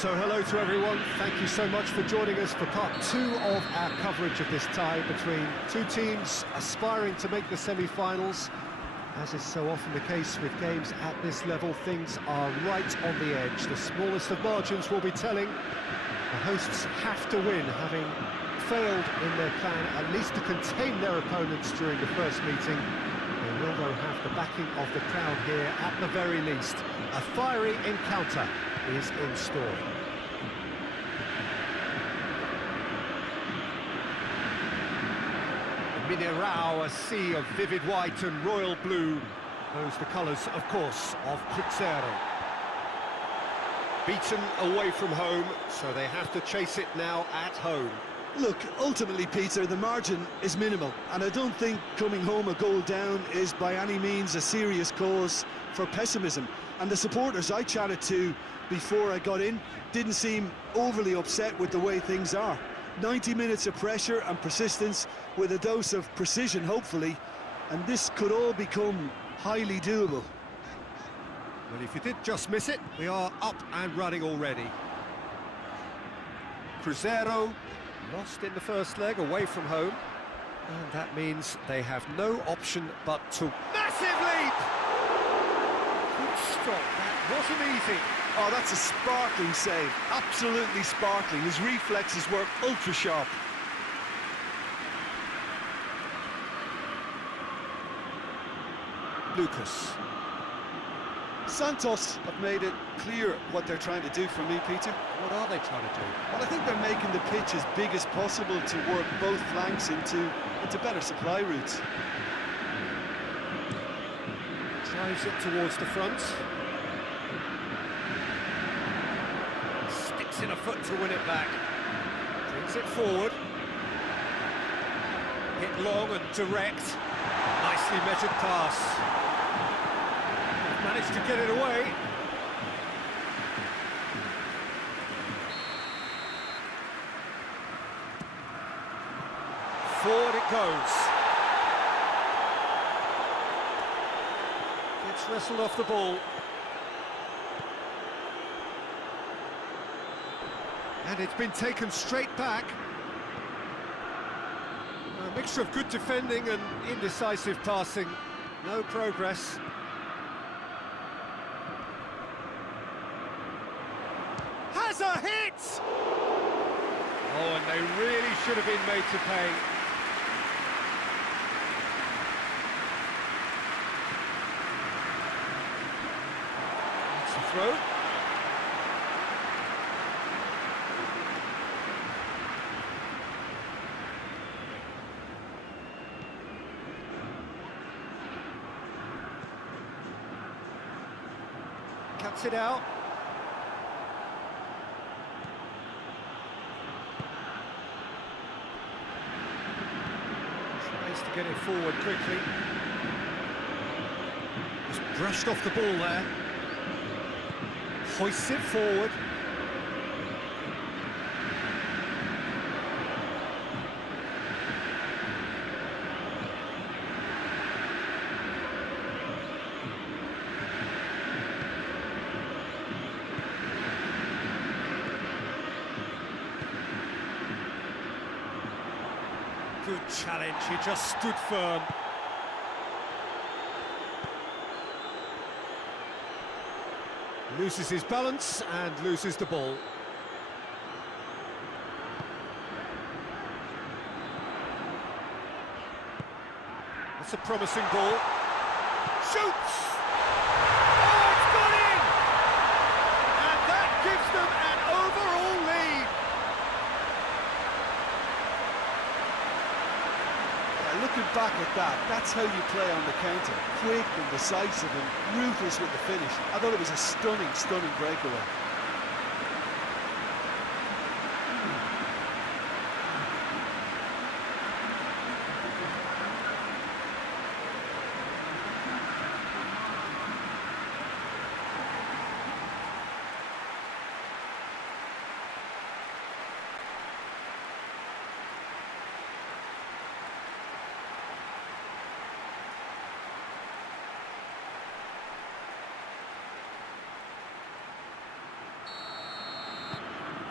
So hello to everyone, thank you so much for joining us for part two of our coverage of this tie between two teams aspiring to make the semi-finals. As is so often the case with games at this level, things are right on the edge. The smallest of margins will be telling. The hosts have to win, having failed in their plan at least to contain their opponents during the first meeting. They will though have the backing of the crowd here at the very least. A fiery encounter is in store. Mineral, a sea of vivid white and royal blue. Those the colours, of course, of Cruzeiro. Beaten away from home, so they have to chase it now at home. Look, ultimately, Peter, the margin is minimal, and I don't think coming home a goal down is by any means a serious cause for pessimism. And the supporters I chatted to before I got in didn't seem overly upset with the way things are. 90 minutes of pressure and persistence with a dose of precision, hopefully, and this could all become highly doable. Well, if you did just miss it, we are up and running already. Cruzeiro lost in the first leg away from home, and that means they have no option but to... Massive leap! Good stop, that wasn't easy. Oh, that's a sparkling save, absolutely sparkling. His reflexes were ultra sharp. Lucas. Santos have made it clear what they're trying to do for me, Peter. What are they trying to do? Well, I think they're making the pitch as big as possible to work both flanks into better supply routes. Drives it towards the front. Sticks in a foot to win it back. Brings it forward. Hit long and direct. Nicely measured pass. Managed to get it away. Forward it goes. Gets wrestled off the ball. And it's been taken straight back. A mixture of good defending and indecisive passing. No progress. Has a hit! Oh, and they really should have been made to pay. That's a throw. Cuts it out. Tries to get it forward quickly. Just brushed off the ball there. Hoists it forward. Good challenge, he just stood firm. Loses his balance and loses the ball. That's a promising ball. Shoots! Oh, it's gone in! And that gives them an overall lead. Looking back at that, that's how you play on the counter. Quick and decisive and ruthless with the finish. I thought it was a stunning, stunning breakaway.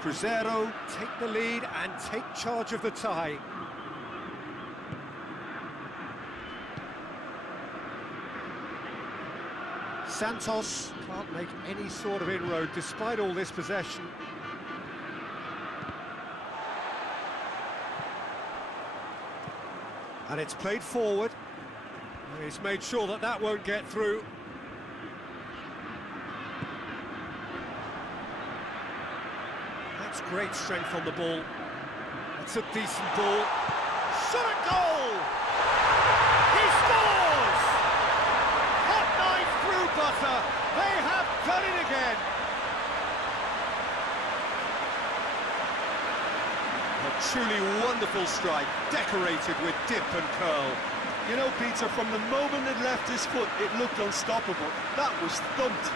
Cruzeiro take the lead and take charge of the tie. Santos can't make any sort of inroad despite all this possession. And it's played forward. He's made sure that that won't get through. That's great strength on the ball. That's a decent ball. Shot at goal! He scores! Hot knife through butter. They have done it again. A truly wonderful strike, decorated with dip and curl. You know, Peter, from the moment it left his foot, it looked unstoppable. That was thumped.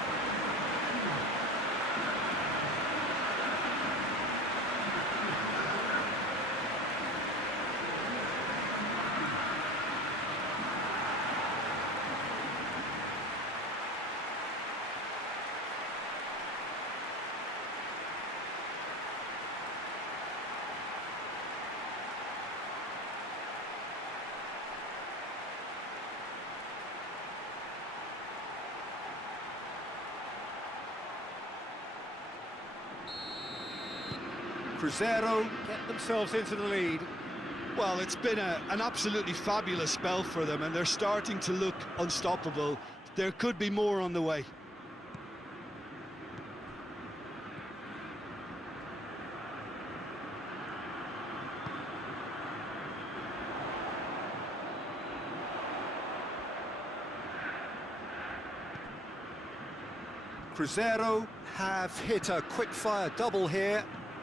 Cruzeiro get themselves into the lead. Well, it's been an absolutely fabulous spell for them, and they're starting to look unstoppable. There could be more on the way. Cruzeiro have hit a quick-fire double here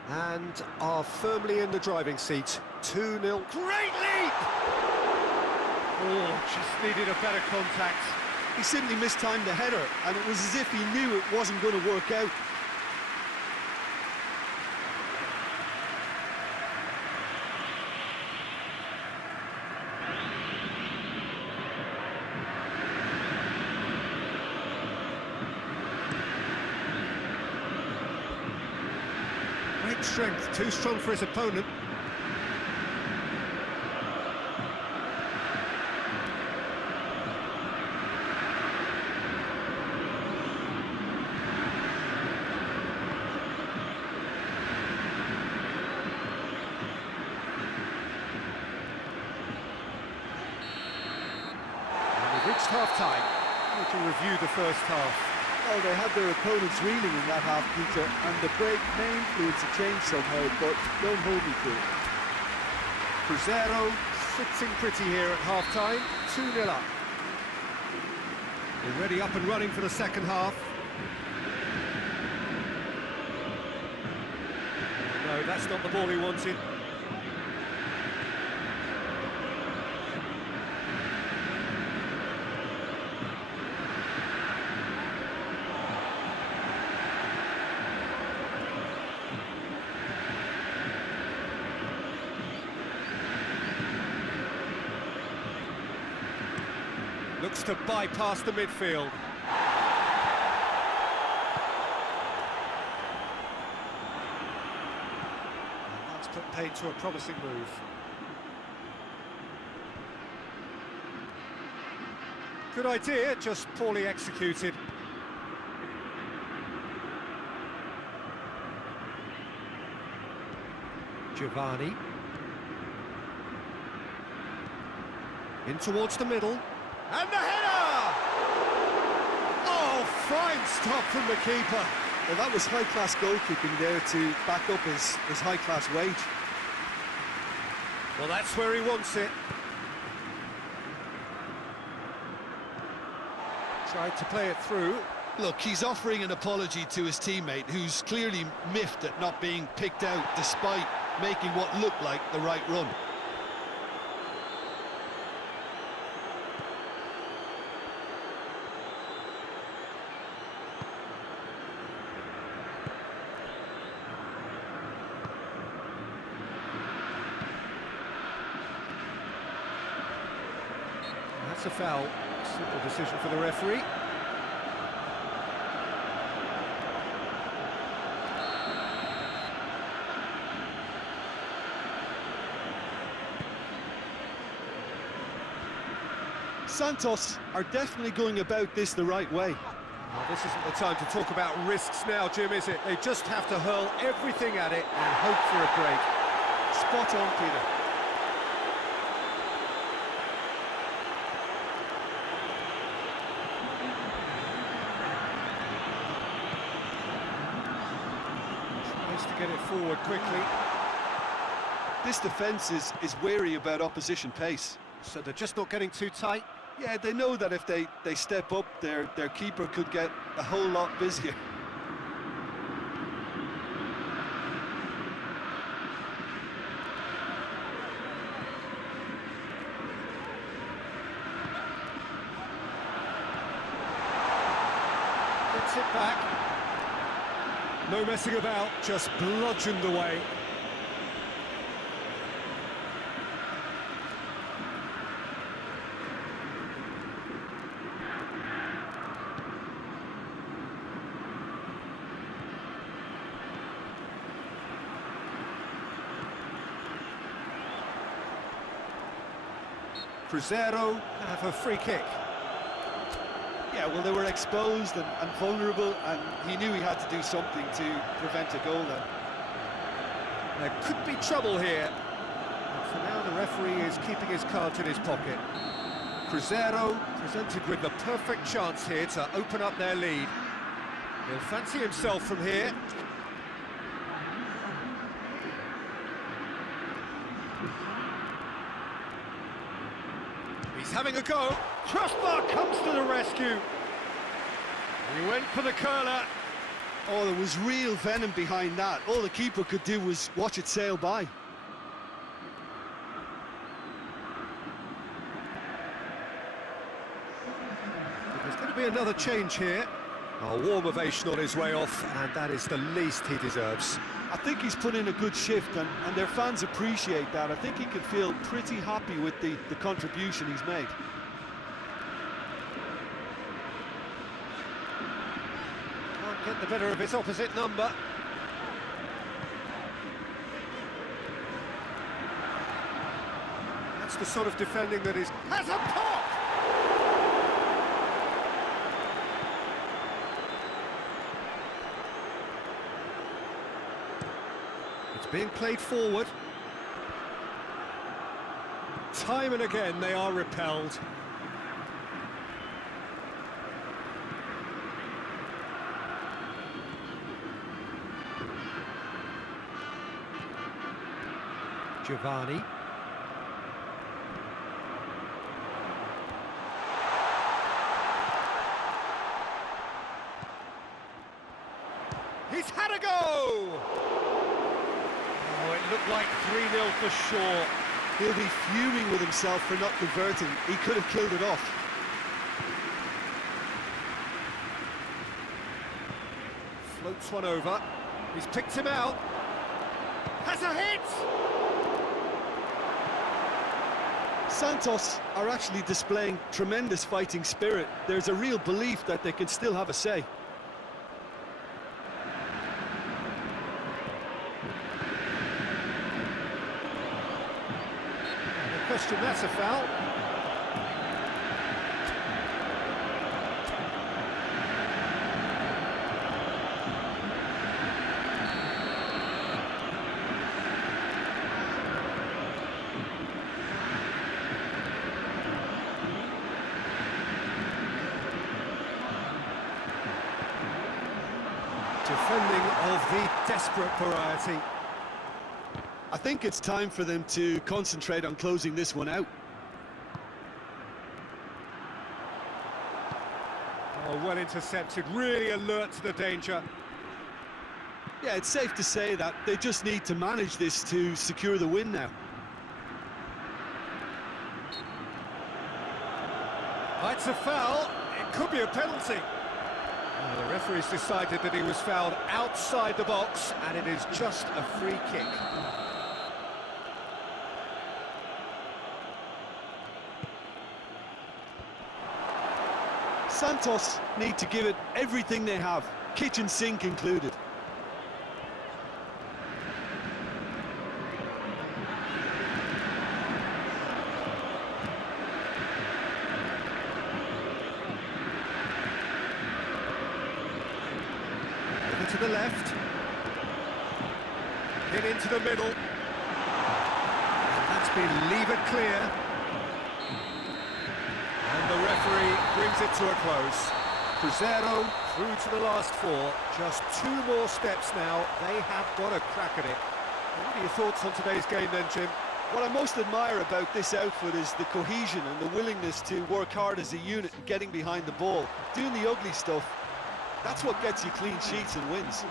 and are firmly in the driving seat. 2-0. Great leap! Oh, just needed a better contact. He simply mistimed the header, and it was as if he knew it wasn't going to work out. Great strength, too strong for his opponent. Reached half-time. We can review the first half. Well, they had their opponents reeling in that half, Peter, and the break may influence a change somehow, but don't hold me to it. Cruzeiro sitting pretty here at half-time, 2-0 up. Already up and running for the second half. No, that's not the ball he wanted. Looks to bypass the midfield. And that's put paid to a promising move. Good idea, just poorly executed. Giovanni. In towards the middle. And the header! Oh, fine stop from the keeper. Well, that was high-class goalkeeping there to back up his high-class wage. Well, that's where he wants it. Tried to play it through. Look, he's offering an apology to his teammate, who's clearly miffed at not being picked out despite making what looked like the right run. That's a foul. Simple decision for the referee. Santos are definitely going about this the right way. Well, this isn't the time to talk about risks now, Jim, is it? They just have to hurl everything at it and hope for a break. Spot on, Peter. Tries to get it forward quickly. This defence is wary about opposition pace. So they're just not getting too tight. Yeah, they know that if they step up, their keeper could get a whole lot busier. Gets it back. No messing about, just bludgeoned away. Cruzeiro have a free kick. Yeah, well, they were exposed and vulnerable, and he knew he had to do something to prevent a goal then. There could be trouble here. But for now, the referee is keeping his cards in his pocket. Cruzeiro presented with the perfect chance here to open up their lead. He'll fancy himself from here. He's having a go. Crossbar comes to the rescue. He went for the curler. Oh, there was real venom behind that. All the keeper could do was watch it sail by. There's going to be another change here. A warm ovation on his way off, and that is the least he deserves. I think he's put in a good shift, and their fans appreciate that. I think he can feel pretty happy with the contribution he's made. Can't get the better of his opposite number. That's the sort of defending that is... Has a pop! Being played forward. Time and again they are repelled. Giovanni. He's had a go! Oh, it looked like 3-0 for sure. He'll be fuming with himself for not converting. He could have killed it off. Floats one over. He's picked him out. Has a hit! Santos are actually displaying tremendous fighting spirit. There's a real belief that they can still have a say. Question, that's a foul. Defending of the desperate variety. I think it's time for them to concentrate on closing this one out. Oh, well intercepted, really alert to the danger. Yeah, it's safe to say that they just need to manage this to secure the win now. It's a foul, it could be a penalty. The referee's decided that he was fouled outside the box, and it is just a free kick. Santos need to give it everything they have, kitchen sink included. to the left. Hit into the middle. And that's been levered clear. And the referee brings it to a close. Cruzeiro through to the last four. Just 2 more steps now. They have got a crack at it. What are your thoughts on today's game then, Jim? What I most admire about this outfit is the cohesion and the willingness to work hard as a unit and getting behind the ball. Doing the ugly stuff, that's what gets you clean sheets and wins.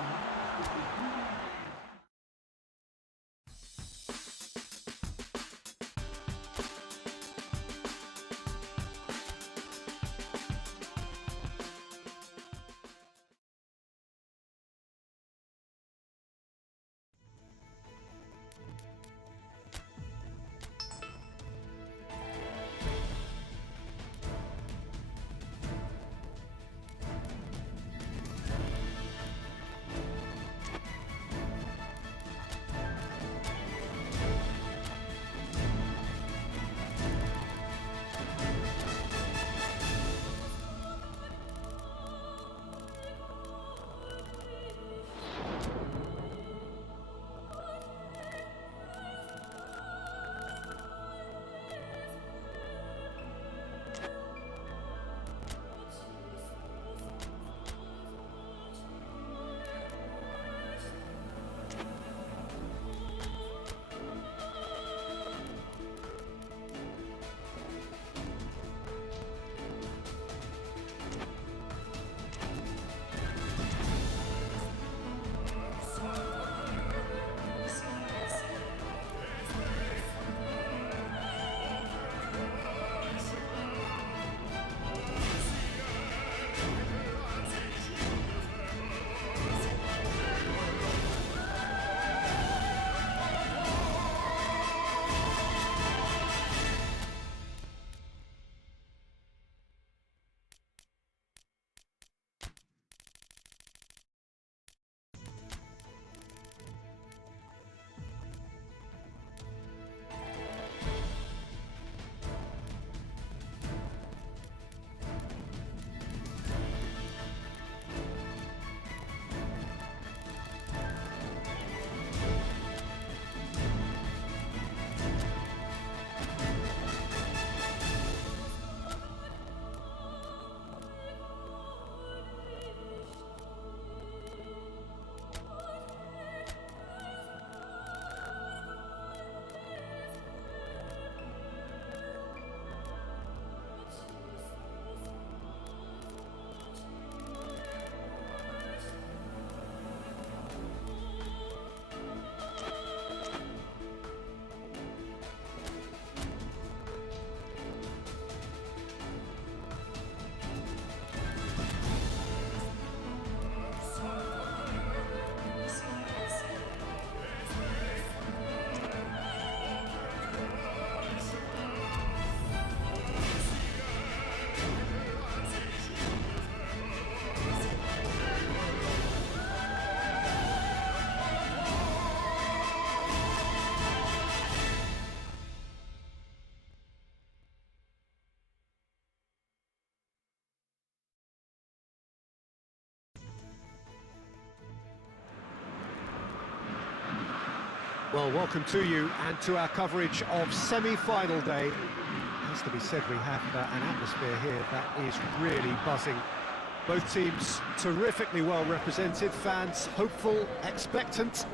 Well, welcome to you and to our coverage of semi-final day. It has to be said, we have an atmosphere here that is really buzzing. Both teams terrifically well represented, fans hopeful, expectant.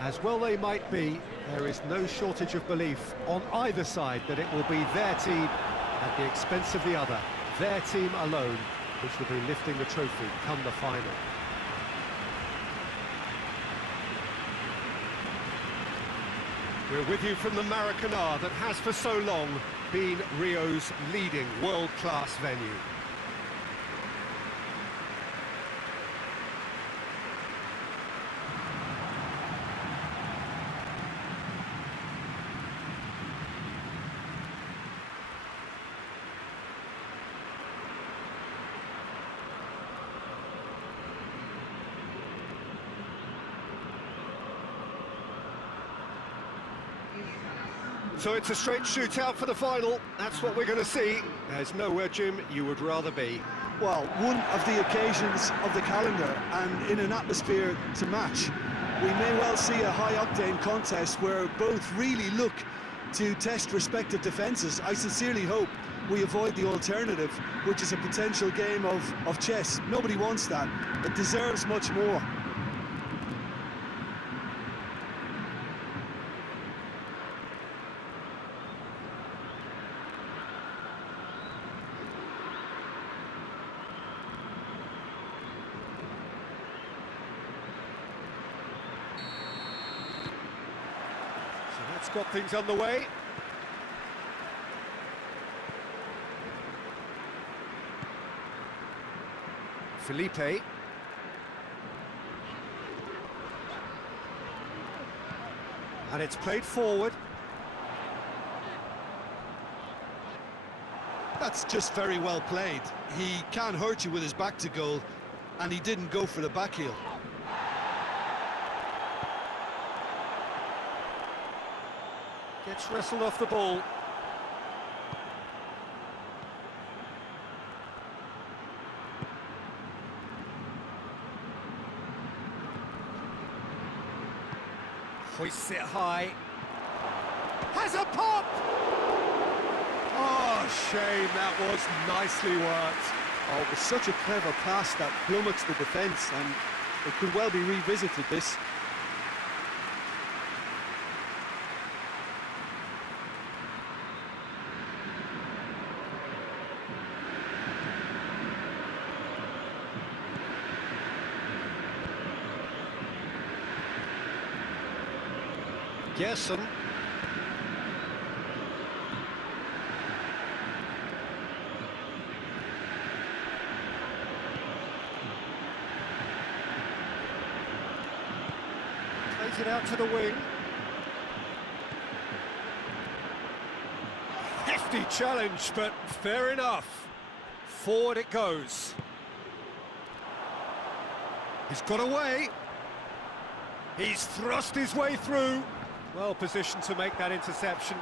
As well they might be, there is no shortage of belief on either side that it will be their team at the expense of the other, their team alone, which will be lifting the trophy come the final. We're with you from the Maracanã that has for so long been Rio's leading world-class venue. So it's a straight shootout for the final. That's what we're going to see. There's nowhere, Jim, you would rather be. Well, one of the occasions of the calendar, and in an atmosphere to match. We may well see a high-octane contest where both really look to test respective defences. I sincerely hope we avoid the alternative, which is a potential game of chess. Nobody wants that. It deserves much more. Got things underway. Felipe. And it's played forward. That's just very well played. He can hurt you with his back to goal, and he didn't go for the back heel. Gets wrestled off the ball. Hoists it high. Has a pop! Oh, shame, that was nicely worked. Oh, it was such a clever pass that flummoxed the defence, and it could well be revisited, this. Gerson. Plays it out to the wing. Hefty challenge, but fair enough. Forward it goes. He's got away. He's thrust his way through. Well positioned to make that interception.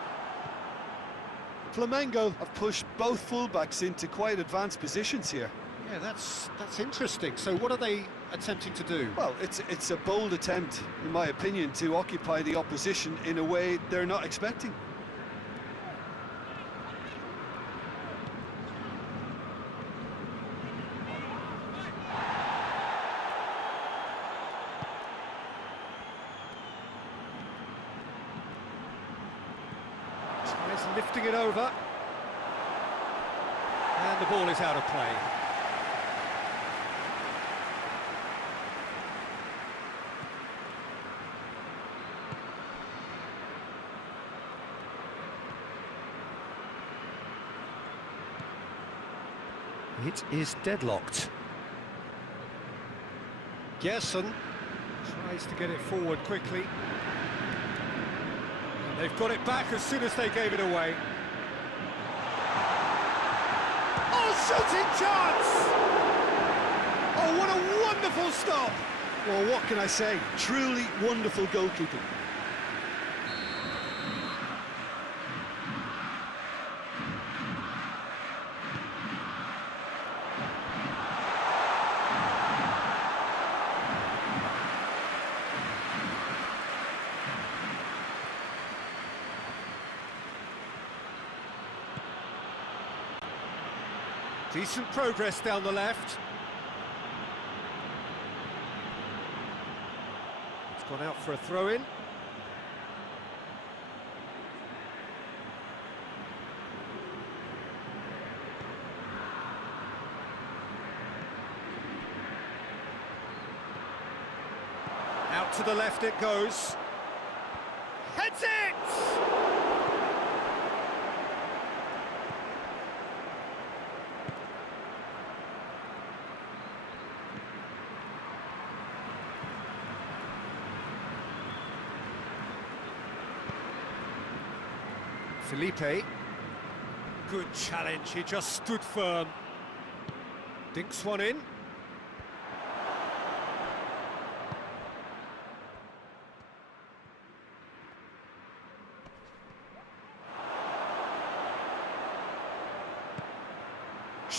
Flamengo have pushed both fullbacks into quite advanced positions here. Yeah, that's interesting. So what are they attempting to do? Well, it's a bold attempt, in my opinion, to occupy the opposition in a way they're not expecting. Lifting it over, and the ball is out of play. It is deadlocked. Gerson tries to get it forward quickly. They've got it back as soon as they gave it away. Oh, shooting chance! Oh, what a wonderful stop! Well, what can I say? Truly wonderful goalkeeping. Decent progress down the left. It's gone out for a throw-in. Out to the left it goes. Heads it! Felipe. Good challenge, he just stood firm. Dinks one in.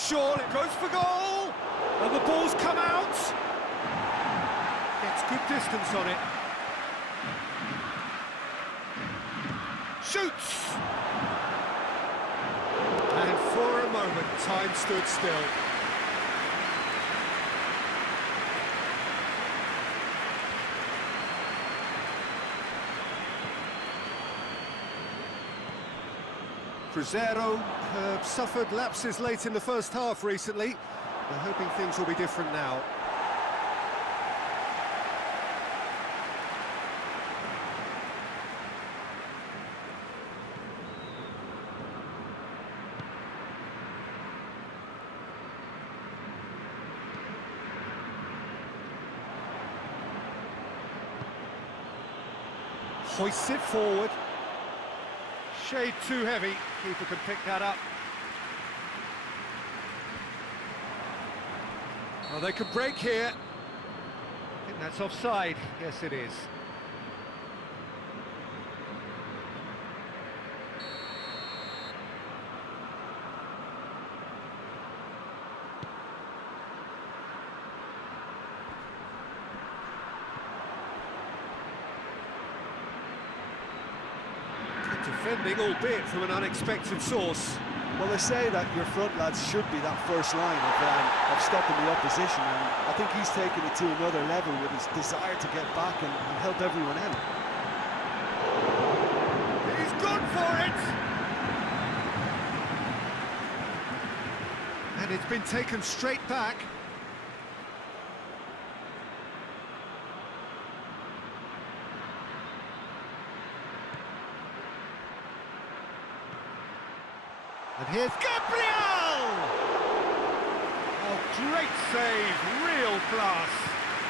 Shaw, it goes for goal! And the ball's come out! Gets good distance on it. Shoots! And for a moment, time stood still. Cruzeiro suffered lapses late in the first half recently. They're hoping things will be different now. Hoists it forward. Shade too heavy. Keeper can pick that up. Well, they could break here. I think that's offside. Yes, it is. Defending, albeit from an unexpected source. Well, they say that your front lads should be that first line of stopping the opposition, and I think he's taken it to another level with his desire to get back and help everyone out. He's gone for it! And it's been taken straight back. And here's Gabriel! Oh, great save, real class.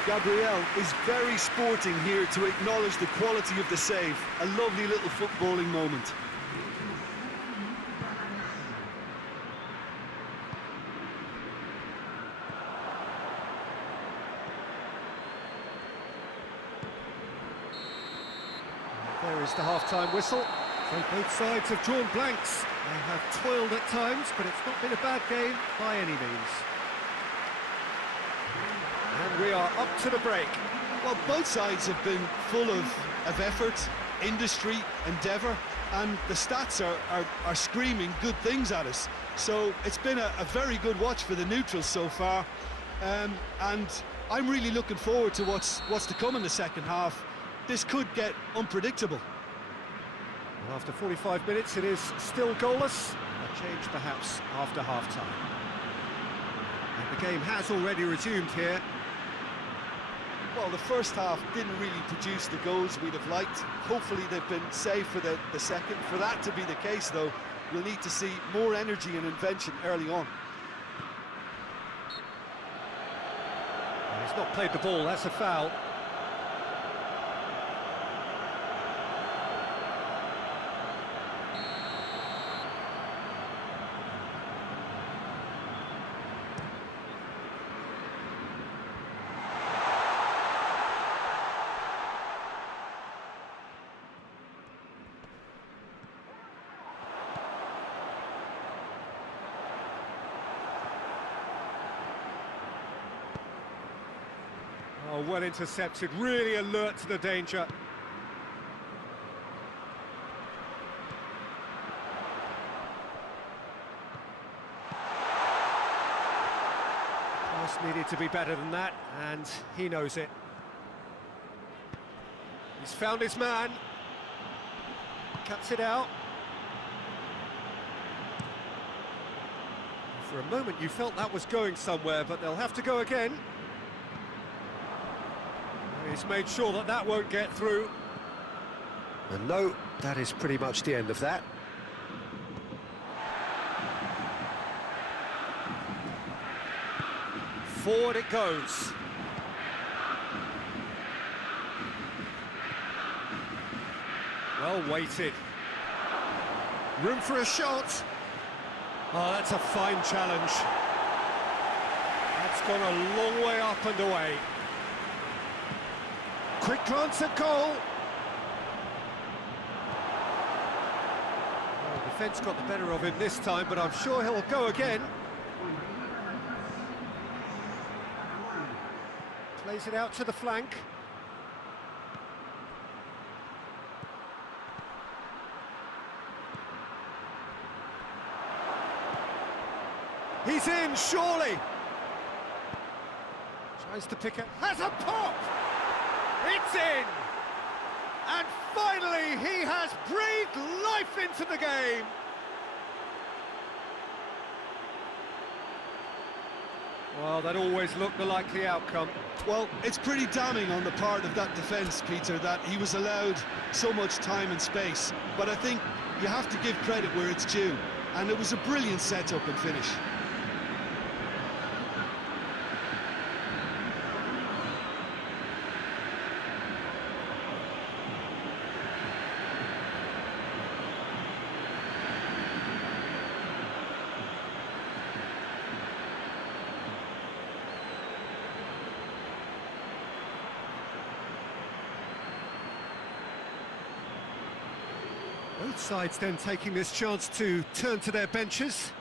Gabriel is very sporting here to acknowledge the quality of the save. A lovely little footballing moment. There is the half-time whistle. So both sides have drawn blanks. They have toiled at times, but it's not been a bad game by any means. And we are up to the break. Well, both sides have been full of effort, industry, endeavour, and the stats are screaming good things at us. So it's been a very good watch for the neutrals so far, and I'm really looking forward to what's to come in the second half. This could get unpredictable. Well, after 45 minutes, it is still goalless. A change, perhaps, after half-time. And the game has already resumed here. Well, the first half didn't really produce the goals we'd have liked. Hopefully they've been saved for the second. For that to be the case, though, we'll need to see more energy and invention early on. Well, he's not played the ball, that's a foul. Oh, well intercepted, really alert to the danger. Pass needed to be better than that, and he knows it. He's found his man. Cuts it out. For a moment you felt that was going somewhere, but they'll have to go again. He's made sure that that won't get through. And no, that is pretty much the end of that. Forward it goes. Well weighted. Room for a shot. Oh, that's a fine challenge. That's gone a long way up and away. Quick glance at goal. Well, defence got the better of him this time, but I'm sure he'll go again. Plays it out to the flank. He's in, surely! Tries to pick it, has a pop! It's in! And finally, he has breathed life into the game! Well, that always looked the likely outcome. Well, it's pretty damning on the part of that defence, Peter, that he was allowed so much time and space. But I think you have to give credit where it's due. And it was a brilliant setup and finish. Both sides then taking this chance to turn to their benches.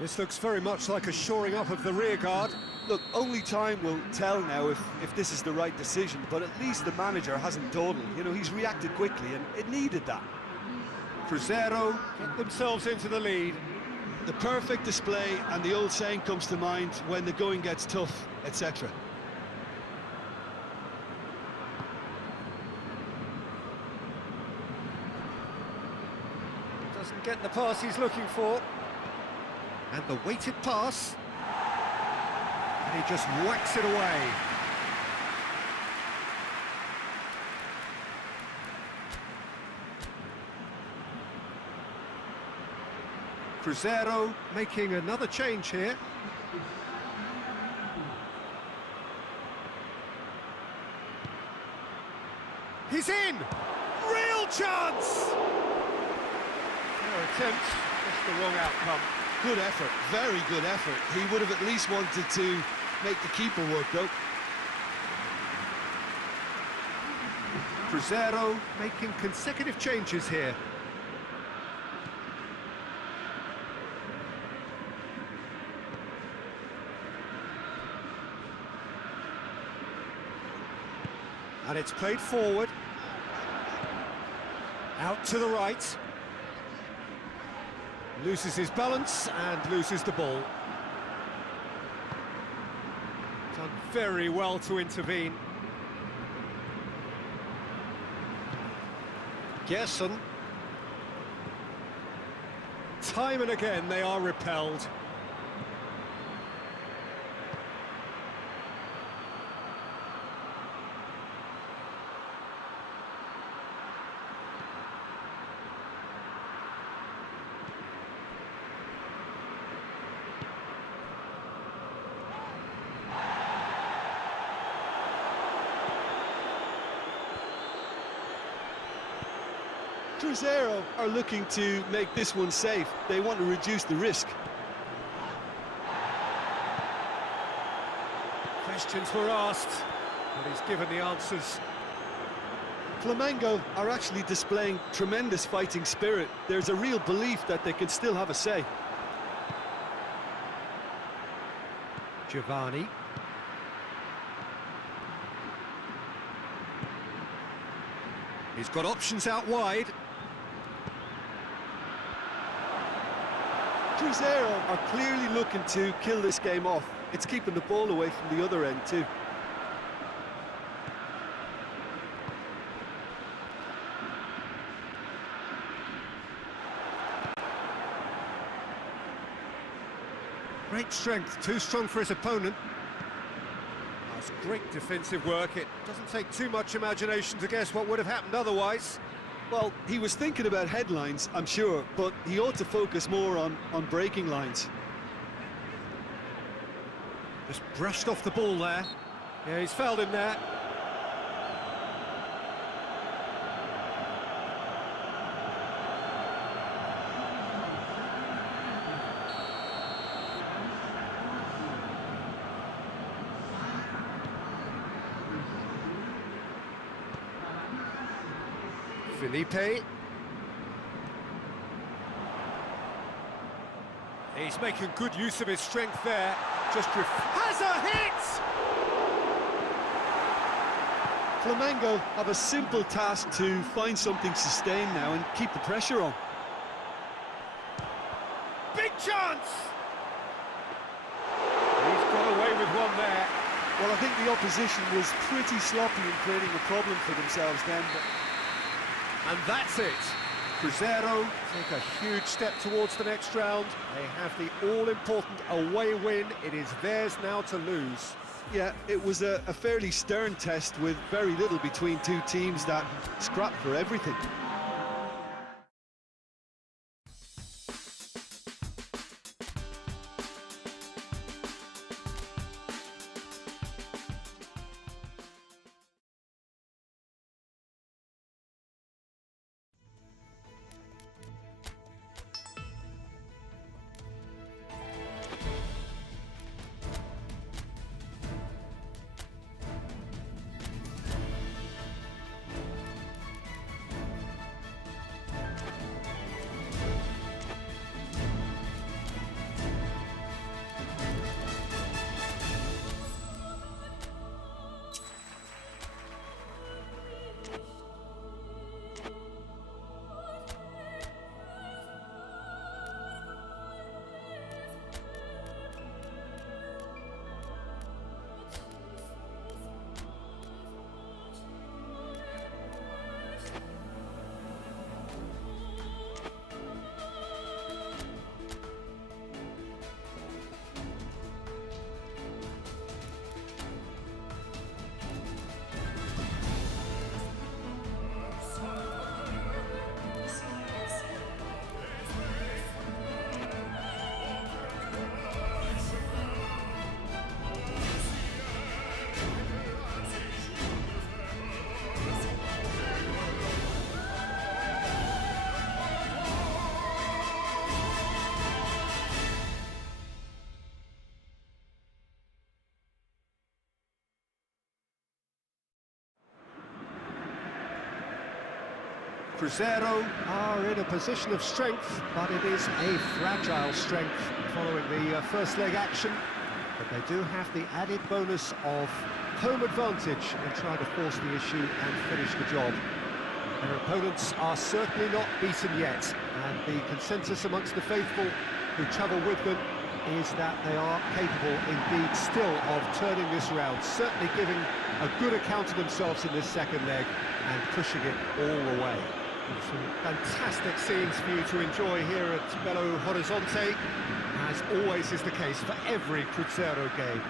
This looks very much like a shoring up of the rear guard. Look, only time will tell now if this is the right decision, but at least the manager hasn't dawdled. You know, he's reacted quickly, and it needed that. Cruzeiro get themselves into the lead. The perfect display, and the old saying comes to mind, when the going gets tough, etc. Doesn't get the pass he's looking for. And the weighted pass. And he just whacks it away. Cruzeiro making another change here. He's in! Real chance! Their attempt, just the wrong outcome. Good effort, very good effort. He would have at least wanted to make the keeper work, though. Cruzeiro making consecutive changes here. And it's played forward. Out to the right. Loses his balance and loses the ball. Done very well to intervene. Gerson. Time and again they are repelled. Cruzeiro are looking to make this one safe. They want to reduce the risk. Questions were asked, but he's given the answers. Flamengo are actually displaying tremendous fighting spirit. There's a real belief that they can still have a say. Giovanni. He's got options out wide. Cruzeiro are clearly looking to kill this game off. It's keeping the ball away from the other end too. Great strength, too strong for his opponent. That's great defensive work. It doesn't take too much imagination to guess what would have happened otherwise. Well, he was thinking about headlines, I'm sure, but he ought to focus more on breaking lines. Just brushed off the ball there. Yeah, he's fouled him there. Felipe. He's making good use of his strength there. Just has a hit! Flamengo have a simple task to find something sustained now and keep the pressure on. Big chance! He's got away with one there. Well, I think the opposition was pretty sloppy in creating a problem for themselves then. And that's it. Cruzeiro take a huge step towards the next round. They have the all-important away win. It is theirs now to lose. Yeah, it was a fairly stern test with very little between two teams that scrapped for everything. Cruzeiro are in a position of strength, but it is a fragile strength following the first leg action. But they do have the added bonus of home advantage in trying to force the issue and finish the job. Their opponents are certainly not beaten yet, and the consensus amongst the faithful who travel with them is that they are capable indeed still of turning this round, certainly giving a good account of themselves in this second leg and pushing it all the way. Some fantastic scenes for you to enjoy here at Belo Horizonte, as always is the case for every Cruzeiro game.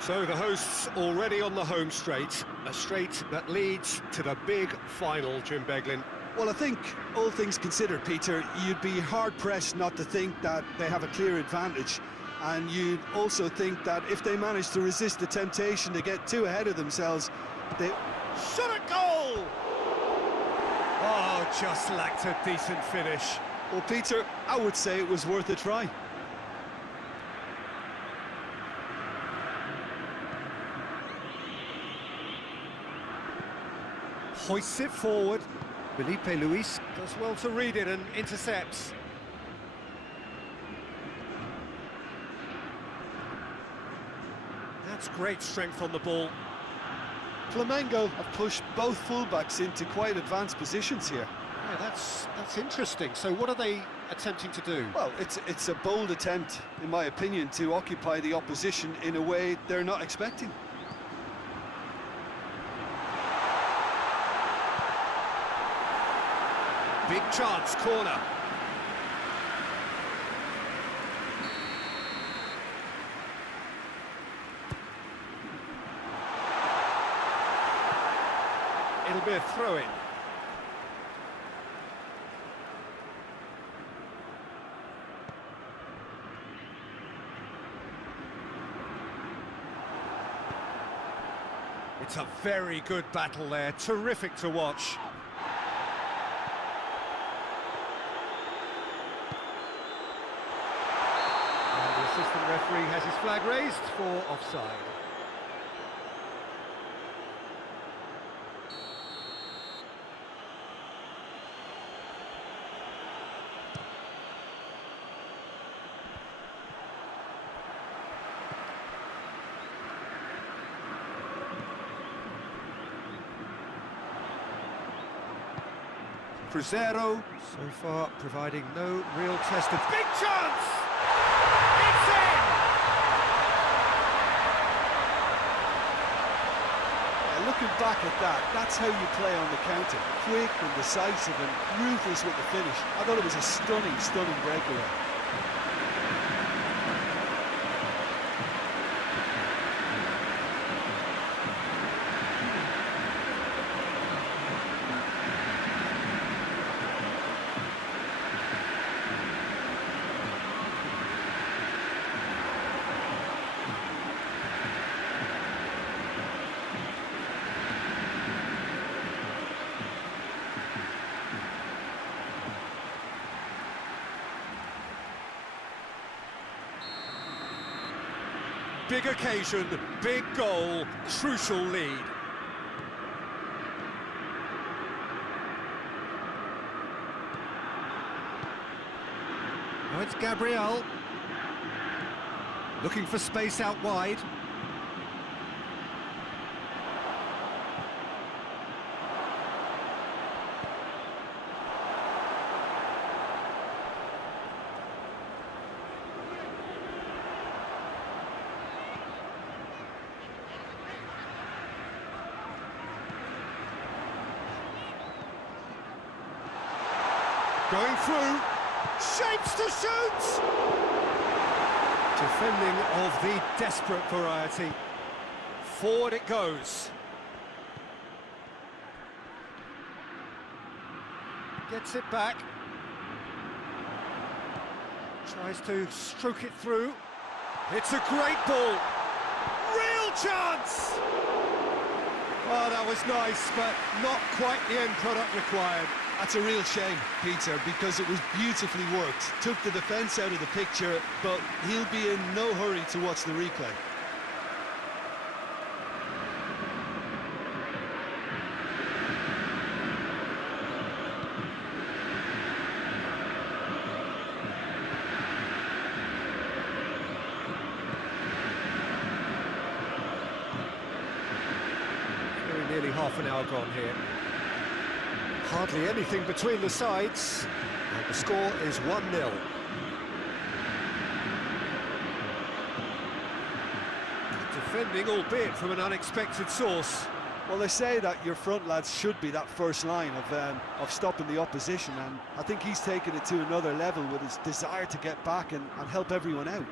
So the hosts already on the home straight, a straight that leads to the big final, Jim Beglin. Well, I think, all things considered, Peter, you'd be hard-pressed not to think that they have a clear advantage. And you'd also think that if they manage to resist the temptation to get too ahead of themselves, they... Shot at goal! Oh, just lacked a decent finish. Well, Peter, I would say it was worth a try. Hoists it forward. Felipe Luis does well to read it and intercepts. That's great strength on the ball. Flamengo have pushed both fullbacks into quite advanced positions here. Yeah, that's interesting. So what are they attempting to do? Well, it's a bold attempt, in my opinion, to occupy the opposition in a way they're not expecting. Big chance, corner. It'll be a throw-in. It's a very good battle there, terrific to watch. And the assistant referee has his flag raised for offside. Cruzeiro, so far providing no real test of... Big chance! It's in! Looking back at that, that's how you play on the counter. Quick and decisive and ruthless with the finish. I thought it was a stunning, stunning breakaway. Big occasion, big goal, crucial lead. Now it's Gabriel. Looking for space out wide. Going through, shapes to shoot! Defending of the desperate variety. Forward it goes. Gets it back. Tries to stroke it through. It's a great ball. Real chance! Oh, that was nice, but not quite the end product required. That's a real shame, Peter, because it was beautifully worked. Took the defence out of the picture, but he'll be in no hurry to watch the replay. Very nearly half an hour gone here. Hardly anything between the sides, and the score is 1-0. Defending, albeit from an unexpected source. Well, they say that your front lads should be that first line of stopping the opposition, and I think he's taken it to another level with his desire to get back and help everyone out.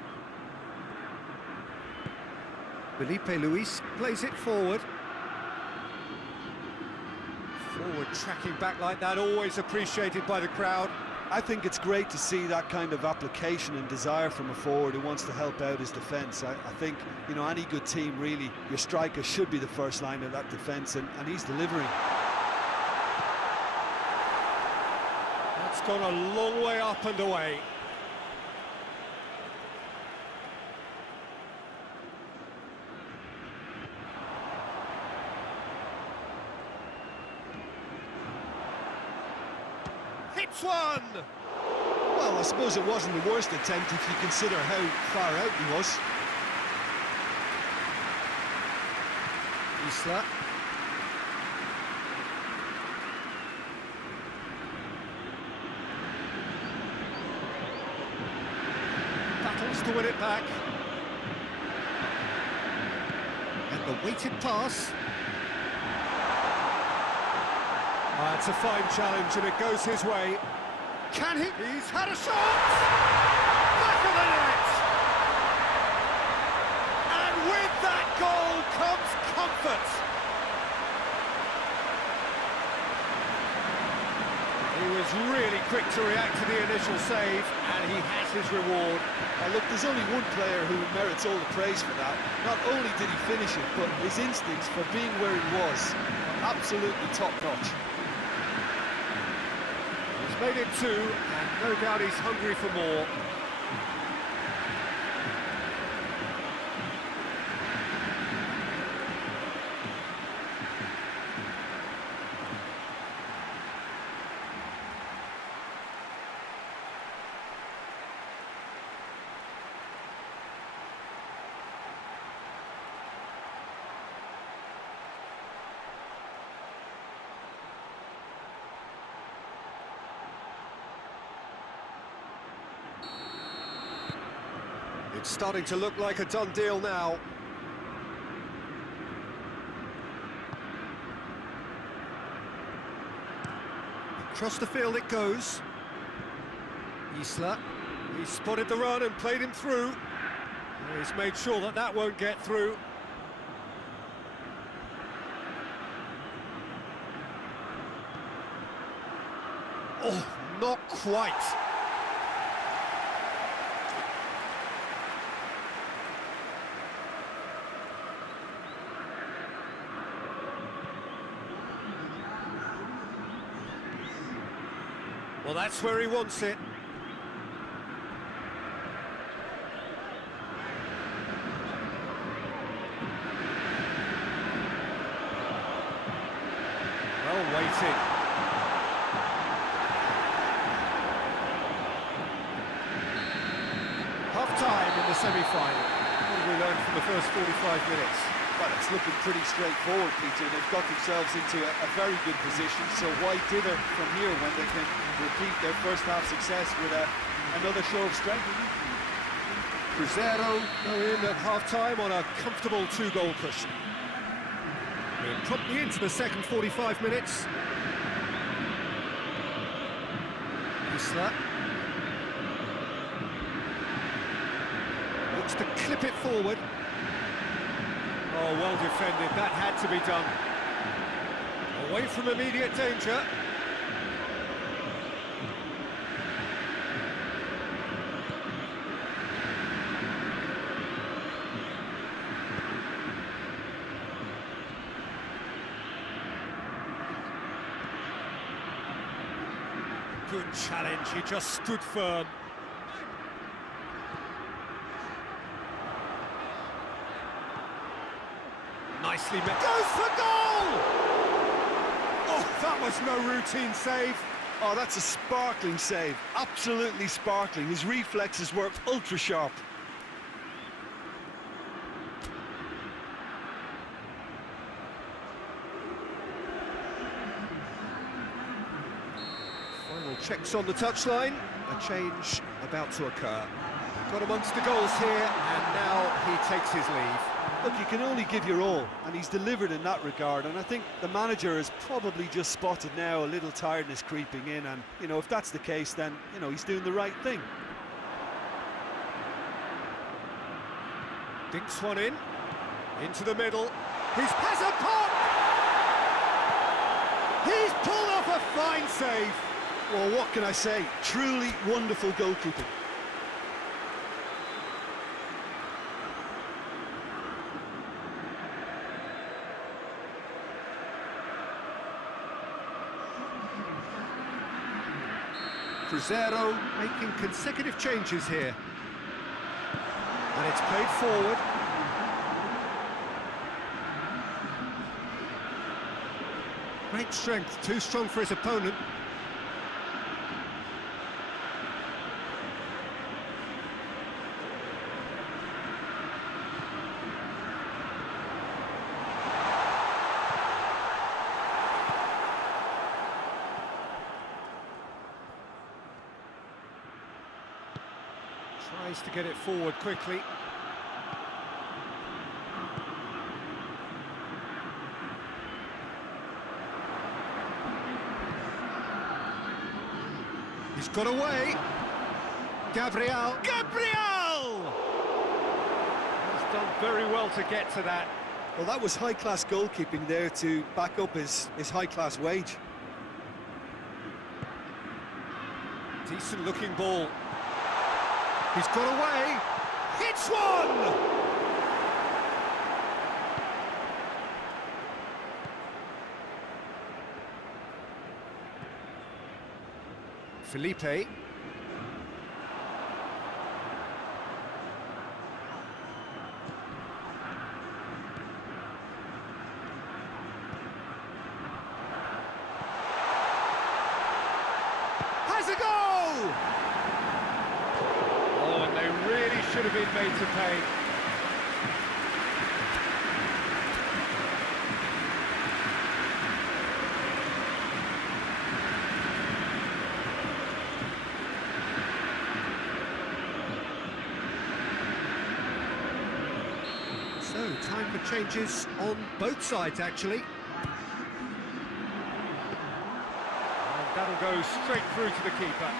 Felipe Luis plays it forward. Forward tracking back like that, always appreciated by the crowd. I think it's great to see that kind of application and desire from a forward who wants to help out his defence. I think, you know, any good team, really, your striker should be the first line of that defence, and he's delivering. That's gone a long way up and away. Hits one! Well, I suppose it wasn't the worst attempt if you consider how far out he was. Isla. Battles to win it back. And the weighted pass. It's a fine challenge and it goes his way. Can he? He's had a shot! Back of the net! And with that goal comes comfort. He was really quick to react to the initial save, and he has his reward. Look, there's only one player who merits all the praise for that. Not only did he finish it, but his instincts for being where he was, absolutely top-notch. Made it two, and no doubt he's hungry for more. It's starting to look like a done deal now. Across the field it goes. Isla, he's spotted the run and played him through. He's made sure that that won't get through. Oh, not quite. Well, that's where he wants it. Well weighted. Half-time in the semi-final. What have we learned from the first 45 minutes? Well, it's looking pretty straightforward, Peter. They've got themselves into a very good position, so why dither from here when they can repeat their first half success with another show of strength? Cruzeiro go in at half-time on a comfortable two-goal cushion. We're promptly into the second 45 minutes. Isla looks to clip it forward. Oh, well defended, that had to be done. Away from immediate danger. Good challenge, he just stood firm. Nicely met. Goes for goal! Oh, that was no routine save. Oh, that's a sparkling save. Absolutely sparkling. His reflexes were ultra sharp. Final checks on the touchline. A change about to occur. Got amongst the goals here, and now he takes his leave. Look, you can only give your all, and he's delivered in that regard, and I think the manager has probably just spotted now a little tiredness creeping in, and, you know, if that's the case, then, you know, he's doing the right thing. Dinks one in, into the middle. Has a pop! He's pulled off a fine save. Well, what can I say? Truly wonderful goalkeeping. Cruzeiro making consecutive changes here. And it's played forward. Great strength, too strong for his opponent. Tries to get it forward quickly. He's got away. Gabriel! He's done very well to get to that. Well, that was high-class goalkeeping there to back up his high-class wage. Decent-looking ball. He's got away. Hits one! Felipe. Has a goal! Oh, and they really should have been made to pay. for changes on both sides, actually. And that'll go straight through to the keeper.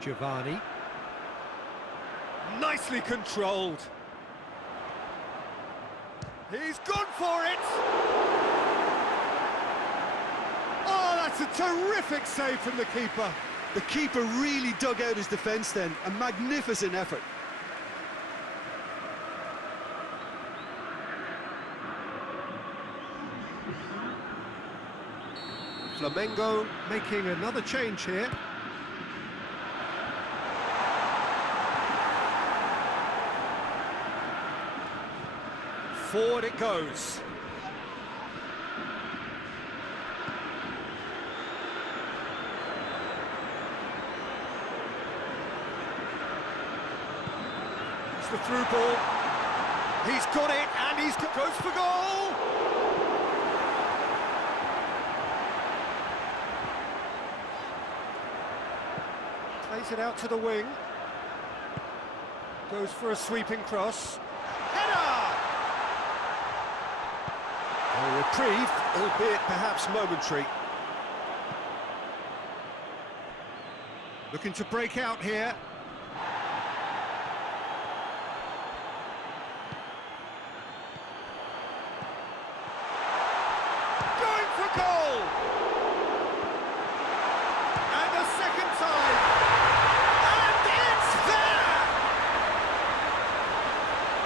Giovanni. Nicely controlled. He's gone for it! Oh, that's a terrific save from the keeper. The keeper really dug out his defence then. A magnificent effort. Flamengo making another change here. Forward it goes. It's the through ball. He's got it, and he's goes for goal! Plays it out to the wing. Goes for a sweeping cross. Header! A reprieve, albeit perhaps momentary. Looking to break out here. Going for goal! And a second time. And it's there!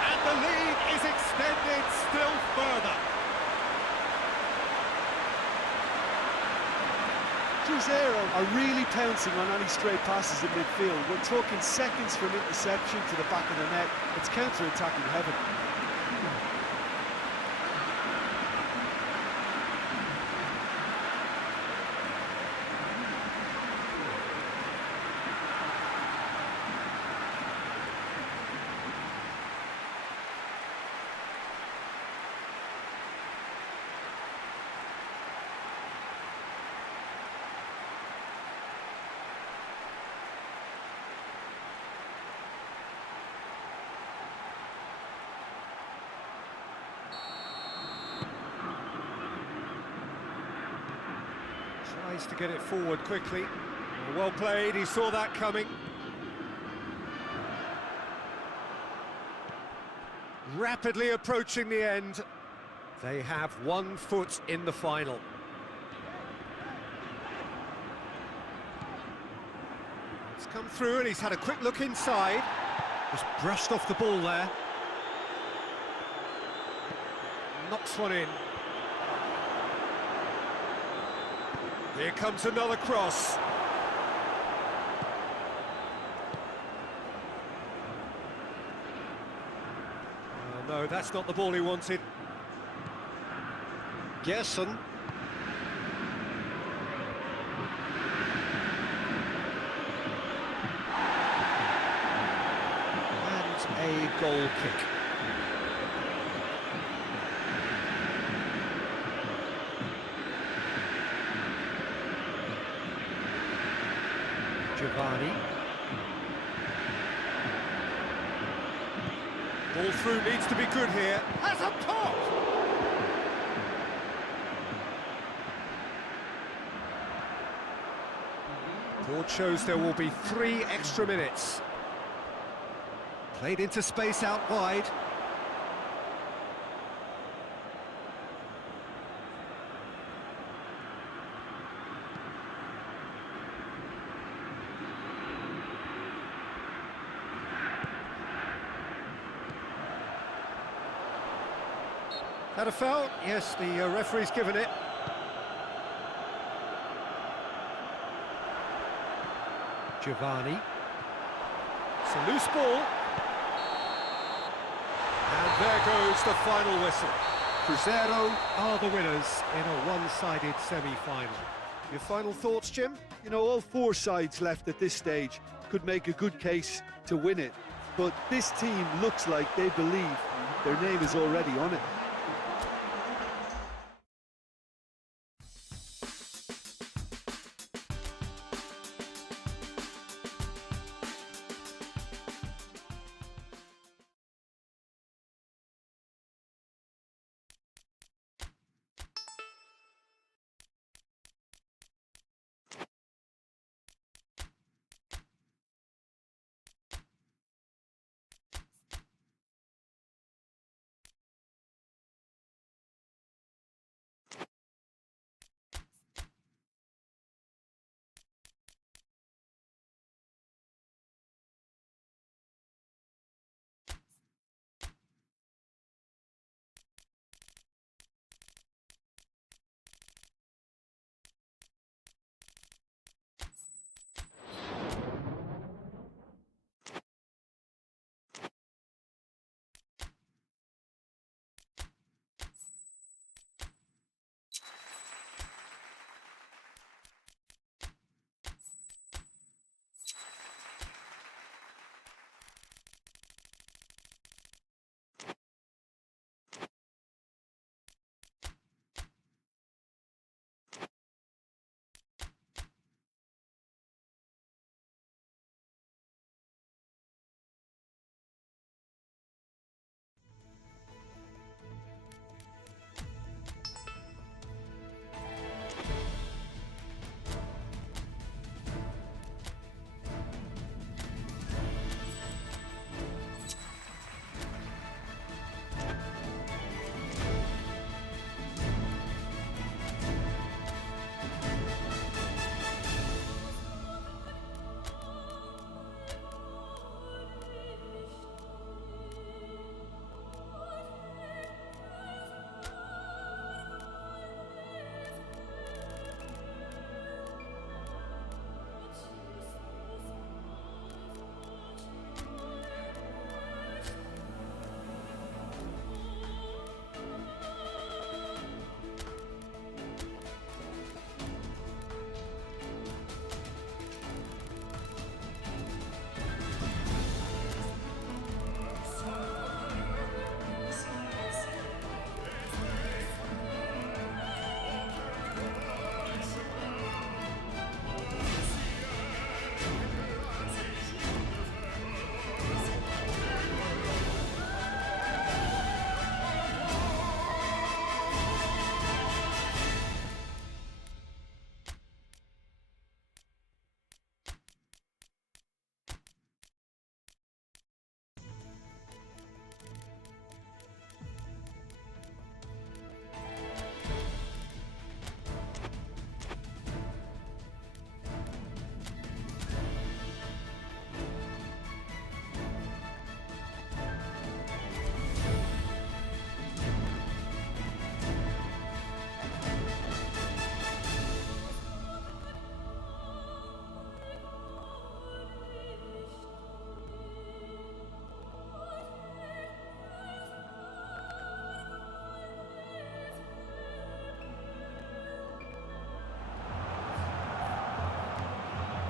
And the lead is extended still further. Cruzeiro are really pouncing on any stray passes in midfield. We're talking seconds from interception to the back of the net. It's counter-attacking heaven. Tries to get it forward quickly. Well played, he saw that coming. Rapidly approaching the end. They have 1 foot in the final. It's come through and he's had a quick look inside. Just brushed off the ball there. Knocks one in. Here comes another cross. Oh, no, that's not the ball he wanted. Gerson. And a goal kick. Giovanni. Ball through needs to be good here. Has a pop! Board shows there will be 3 extra minutes. Played into space out wide. Had a foul? Yes, the referee's given it. Giovanni. It's a loose ball. And there goes the final whistle. Cruzeiro are the winners in a one-sided semi-final. Your final thoughts, Jim? You know, all 4 sides left at this stage could make a good case to win it. But this team looks like they believe their name is already on it.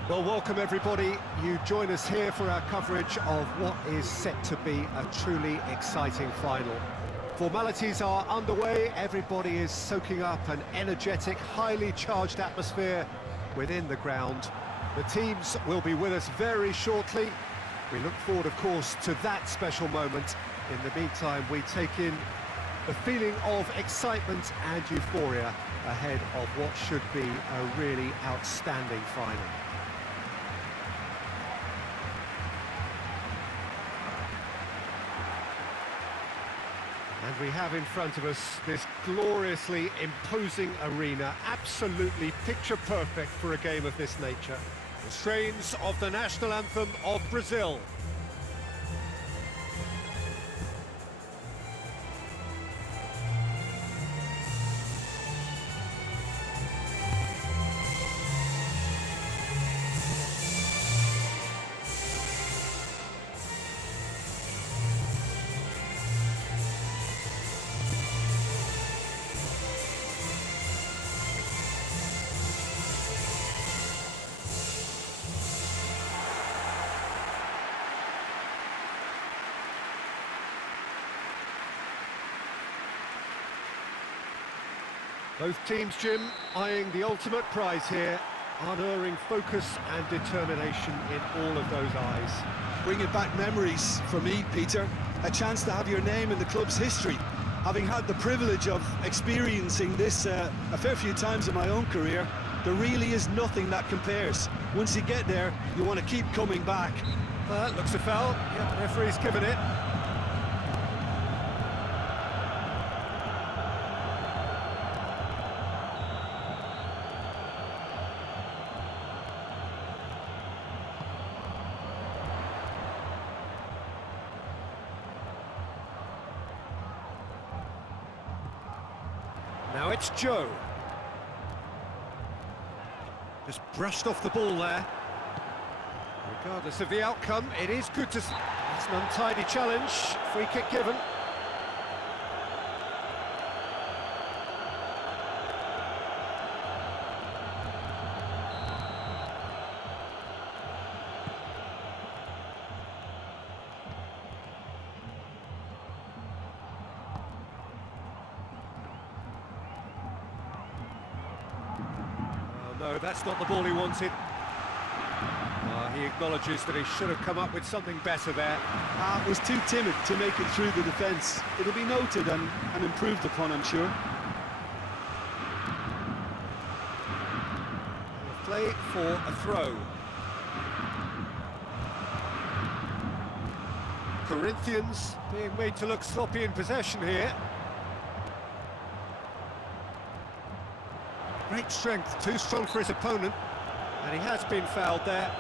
Well, welcome everybody. You join us here for our coverage of what is set to be a truly exciting final. Formalities are underway, everybody is soaking up an energetic, highly charged atmosphere within the ground. The teams will be with us very shortly. We look forward, of course, to that special moment. In the meantime, we take in the feeling of excitement and euphoria ahead of what should be a really outstanding final. And we have in front of us this gloriously imposing arena, absolutely picture perfect for a game of this nature. The strains of the national anthem of Brazil. Both teams, Jim, eyeing the ultimate prize here, unerring focus and determination in all of those eyes. Bringing back memories for me, Peter. A chance to have your name in the club's history. Having had the privilege of experiencing this a fair few times in my own career, there really is nothing that compares. Once you get there, you want to keep coming back. That looks a foul. Yep, referee's given it. Now it's Joe. Just brushed off the ball there. Regardless of the outcome, it is good to... It's an untidy challenge. Free kick given. No, that's not the ball he wanted. He acknowledges that he should have come up with something better there. Was too timid to make it through the defence. It'll be noted and improved upon, I'm sure. Play for a throw. Corinthians being made to look sloppy in possession here. Great strength, too strong for his opponent, and he has been fouled there.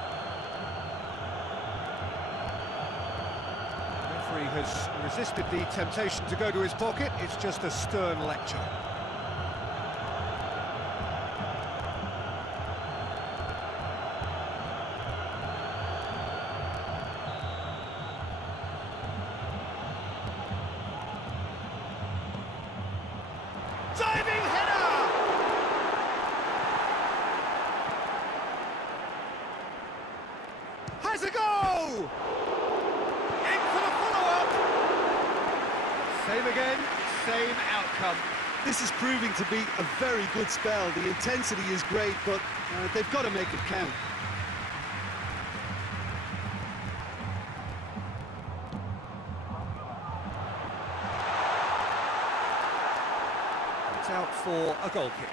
The referee has resisted the temptation to go to his pocket. It's just a stern lecture. Diving header! Has a go! In for the follow-up! Same again, same outcome. This is proving to be a very good spell. The intensity is great, but they've got to make it count. It's out for a goal kick.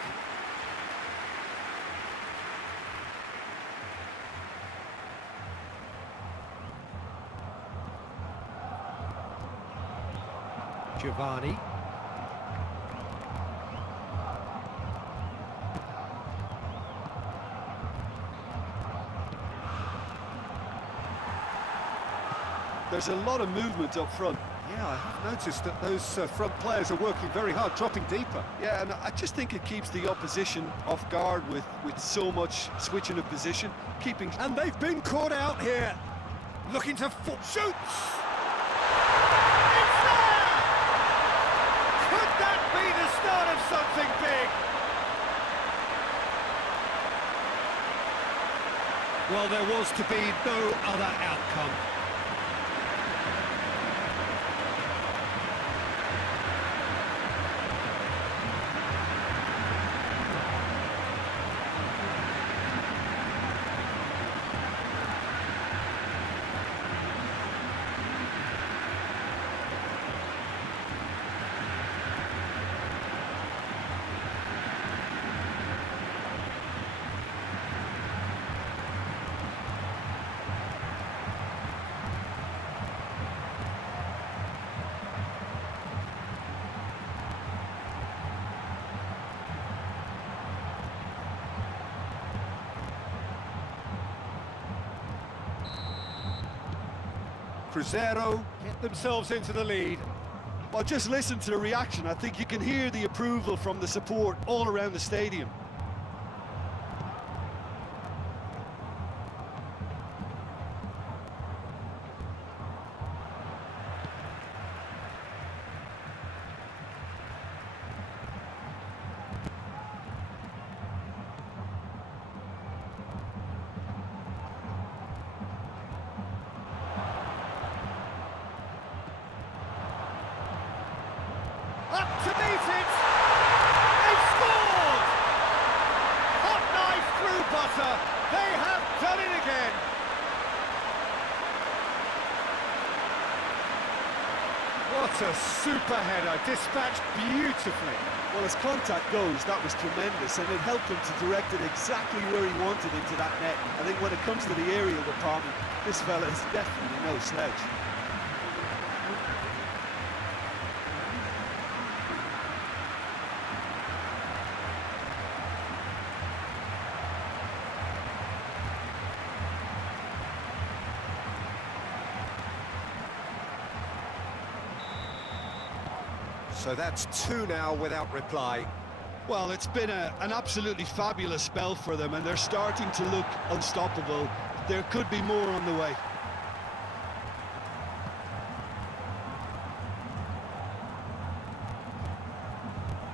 Giovanni. There's a lot of movement up front. Yeah, I have noticed that those front players are working very hard, dropping deeper. Yeah, and I just think it keeps the opposition off guard with so much switching of position, keeping... And they've been caught out here. Looking to shoots! It's there! Could that be the start of something big? Well, there was to be no other outcome. Cruzeiro get themselves into the lead. Well, just listen to the reaction. I think you can hear the approval from the support all around the stadium. Up to meet it! They've scored! Hot knife through butter! They have done it again! What a super header, dispatched beautifully. Well, as contact goes, that was tremendous, and it helped him to direct it exactly where he wanted into that net. I think when it comes to the aerial department, this fella is definitely no slouch. So that's 2 now without reply. Well, it's been an absolutely fabulous spell for them, and they're starting to look unstoppable. There could be more on the way.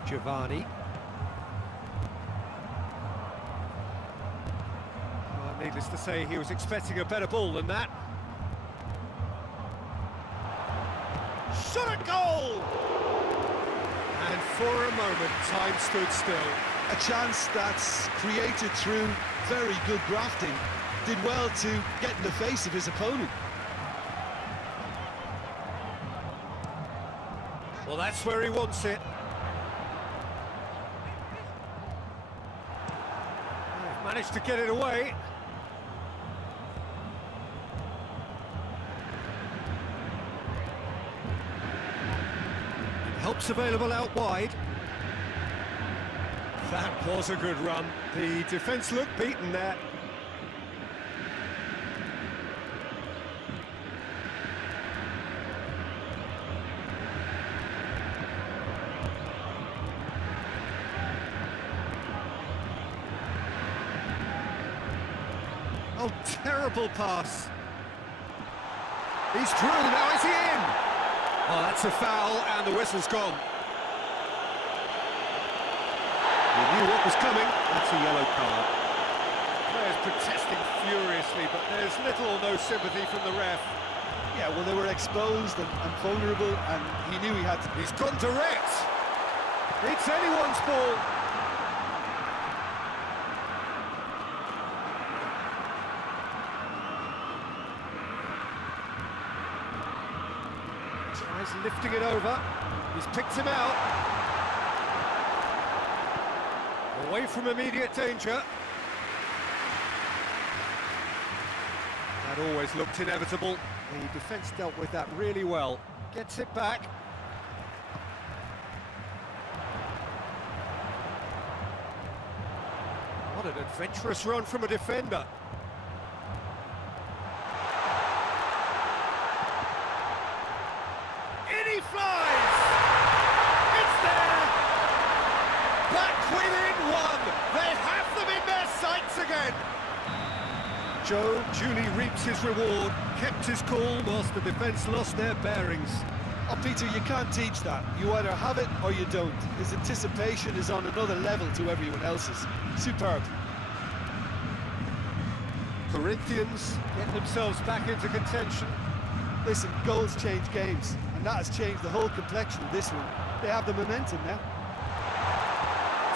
Giovanni. Well, needless to say, he was expecting a better ball than that. Shot at goal! And for a moment, time stood still. A chance that's created through very good grafting. Did well to get in the face of his opponent. Well, that's where he wants it. They've managed to get it away. Help's available out wide. That was a good run. The defence looked beaten there. Oh, terrible pass. He's through, now is he in? Oh, that's a foul, and the whistle's gone. He knew what was coming. That's a yellow card. Players protesting furiously, but there's little or no sympathy from the ref. Yeah, well, they were exposed and vulnerable, and he knew he had to... He's gone direct. It's anyone's ball. Tries lifting it over. He's picked him out. Away from immediate danger. That always looked inevitable. The defence dealt with that really well. Gets it back. What an adventurous run from a defender. In he flies! It's there! Back within one! They have them in their sights again! Joe duly reaps his reward, kept his cool whilst the defence lost their bearings. Oh, Peter, you can't teach that. You either have it or you don't. His anticipation is on another level to everyone else's. Superb. Corinthians get themselves back into contention. Listen, goals change games, and that has changed the whole complexion of this one. They have the momentum now.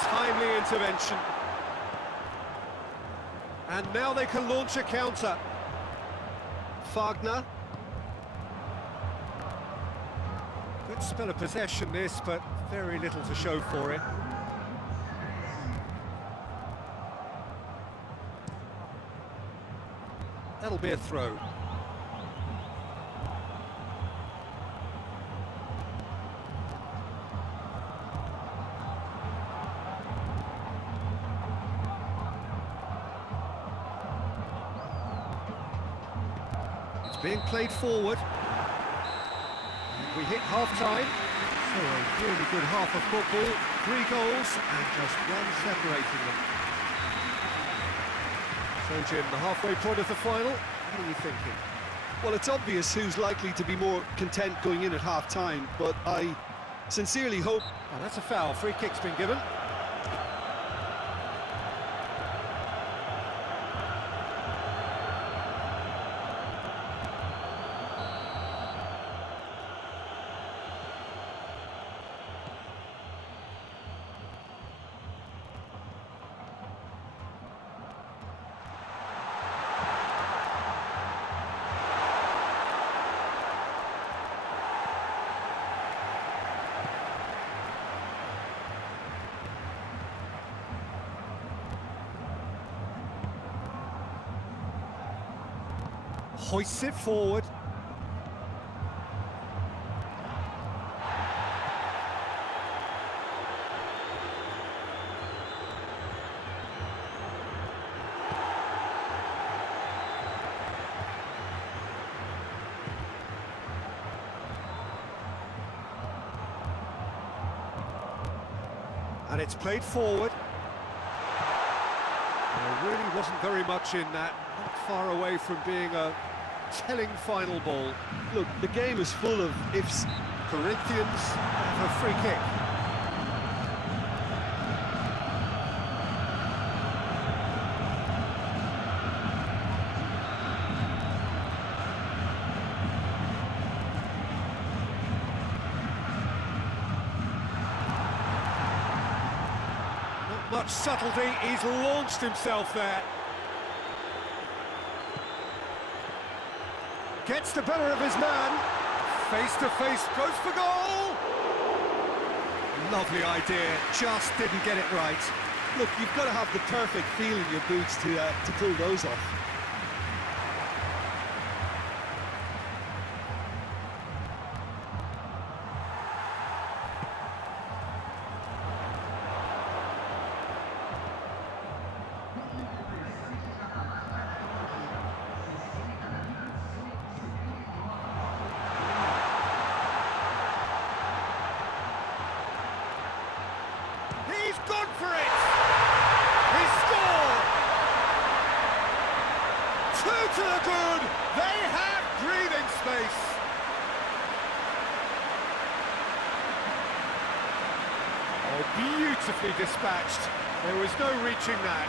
Timely intervention. And now they can launch a counter. Wagner. Good spell of possession this, but very little to show for it. That'll be a throw. It's being played forward. We hit half-time. So a really good half of football. 3 goals and just one separating them. So Jim, the halfway point of the final, what are you thinking? Well, it's obvious who's likely to be more content going in at half-time, but I sincerely hope... Oh, that's a foul. Free kick's been given. Hoists it forward. And it's played forward. There really wasn't very much in that. Not far away from being a telling final ball. Look, the game is full of ifs. Corinthians have a free kick. Not much subtlety, he's launched himself there. Gets the better of his man. Face to face, goes for goal. Lovely idea, just didn't get it right. Look, you've got to have the perfect feel in your boots to pull those off. He's gone for it! He scored! 2 to the good! They have breathing space! Oh, beautifully dispatched. There was no reaching that.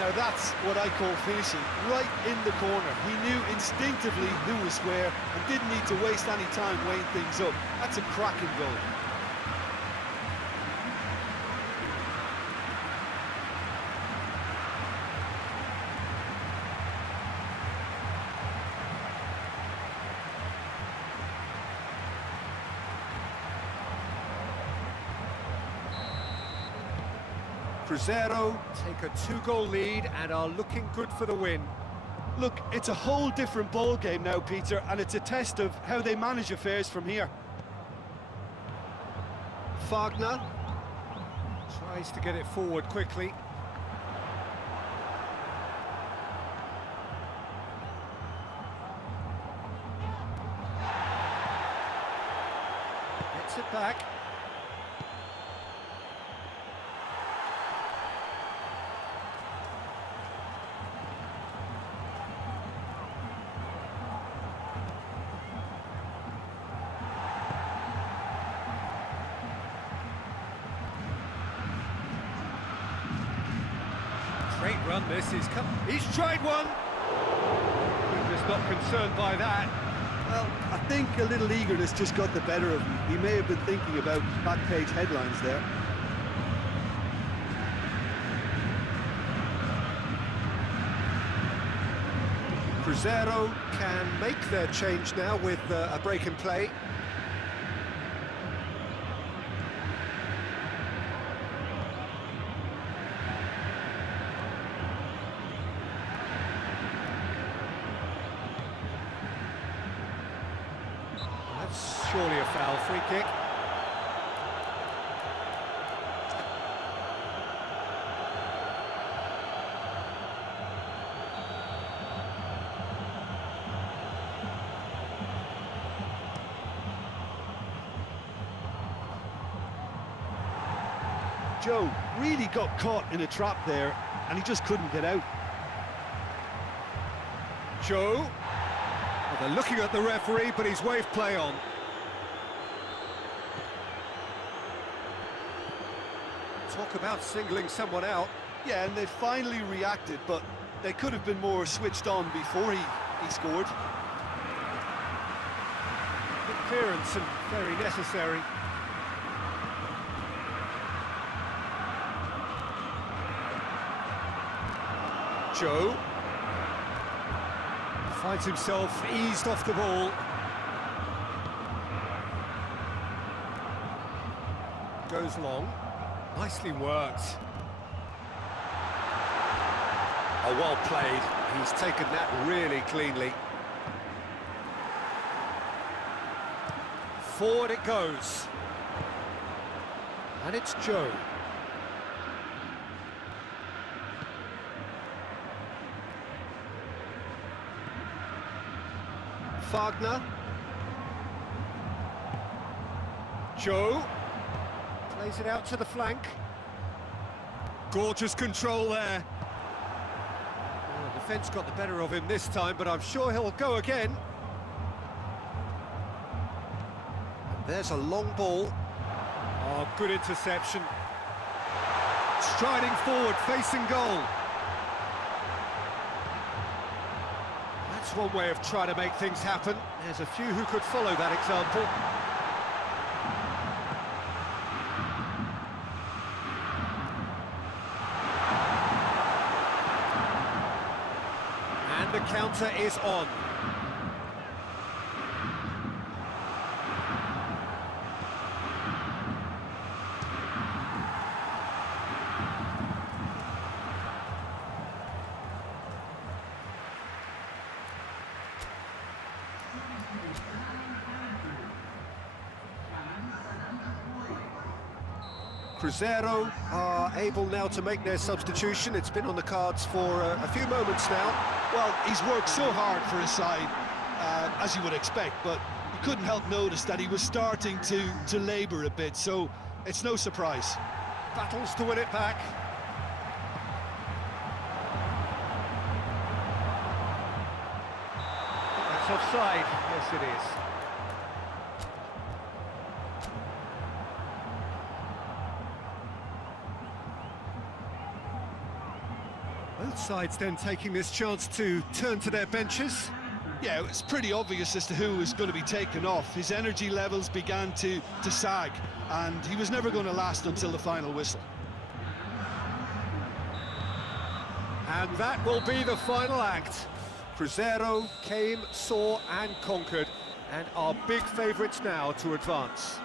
Now that's what I call finishing, right in the corner. He knew instinctively who was where and didn't need to waste any time weighing things up. That's a cracking goal. Cruzeiro take a 2-goal lead and are looking good for the win. Look, it's a whole different ball game now, Peter, and it's a test of how they manage affairs from here. Wagner tries to get it forward quickly. Gets it back. Great run this is. He's tried one. Keeper's not concerned by that. Well, I think a little eagerness just got the better of him. He may have been thinking about back-page headlines there. Cruzeiro can make their change now with a break in play. That's surely a foul. Free kick. Joe really got caught in a trap there, and he just couldn't get out. Joe. Well, they're looking at the referee, but he's waved play on. Talk about singling someone out. Yeah, and they finally reacted, but they could have been more switched on before he scored. Good clearance and very necessary. Joe finds himself eased off the ball. Goes long. Nicely worked. Oh, well played. He's taken that really cleanly. Forward it goes. And it's Joe. Wagner. Joe plays it out to the flank. Gorgeous control there. Well, the defence got the better of him this time, but I'm sure he'll go again. And there's a long ball. Oh, good interception. Striding forward, facing goal. That's one way of trying to make things happen. There's a few who could follow that example. And the counter is on. Cruzeiro are able now to make their substitution. It's been on the cards for a few moments now. Well, he's worked so hard for his side, as you would expect, but you couldn't help notice that he was starting to labour a bit, so it's no surprise. Battles to win it back. That's offside. Yes, it is. Both sides then taking this chance to turn to their benches. Yeah, it's pretty obvious as to who was going to be taken off. His energy levels began to sag, and he was never going to last until the final whistle. And that will be the final act. Cruzeiro came, saw and conquered, and are big favourites now to advance.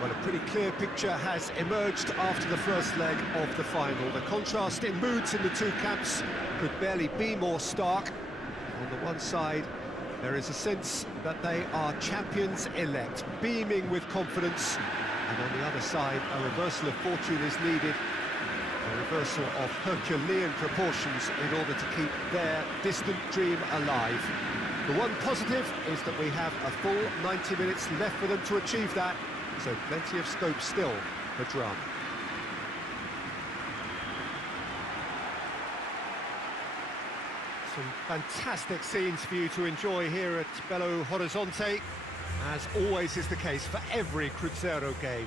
Well, a pretty clear picture has emerged after the first leg of the final. The contrast in moods in the two camps could barely be more stark. On the one side, there is a sense that they are champions-elect, beaming with confidence. And on the other side, a reversal of fortune is needed, a reversal of Herculean proportions in order to keep their distant dream alive. The one positive is that we have a full 90 minutes left for them to achieve that, so plenty of scope still for drama. Some fantastic scenes for you to enjoy here at Belo Horizonte, as always is the case for every Cruzeiro game.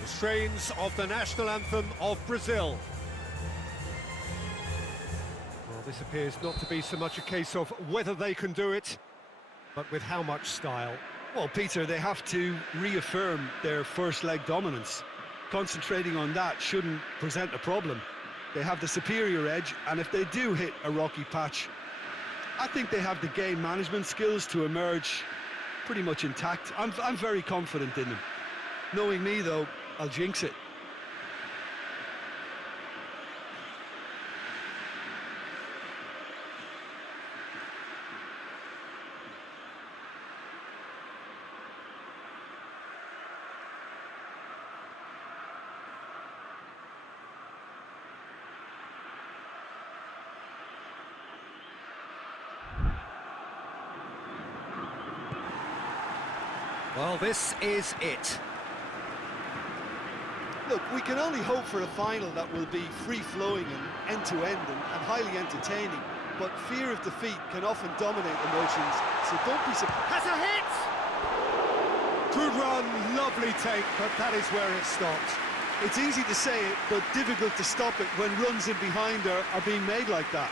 The strains of the national anthem of Brazil. Well, this appears not to be so much a case of whether they can do it, but with how much style. Well, Peter, they have to reaffirm their first leg dominance. Concentrating on that shouldn't present a problem. They have the superior edge, and if they do hit a rocky patch, I think they have the game management skills to emerge pretty much intact. I'm very confident in them. Knowing me, though, I'll jinx it. Well, this is it. Look, we can only hope for a final that will be free-flowing and end-to-end and highly entertaining, but fear of defeat can often dominate emotions, so don't be surprised. Has a hit! Good run, lovely take, but that is where it stopped. It's easy to say it, but difficult to stop it when runs in behind are being made like that.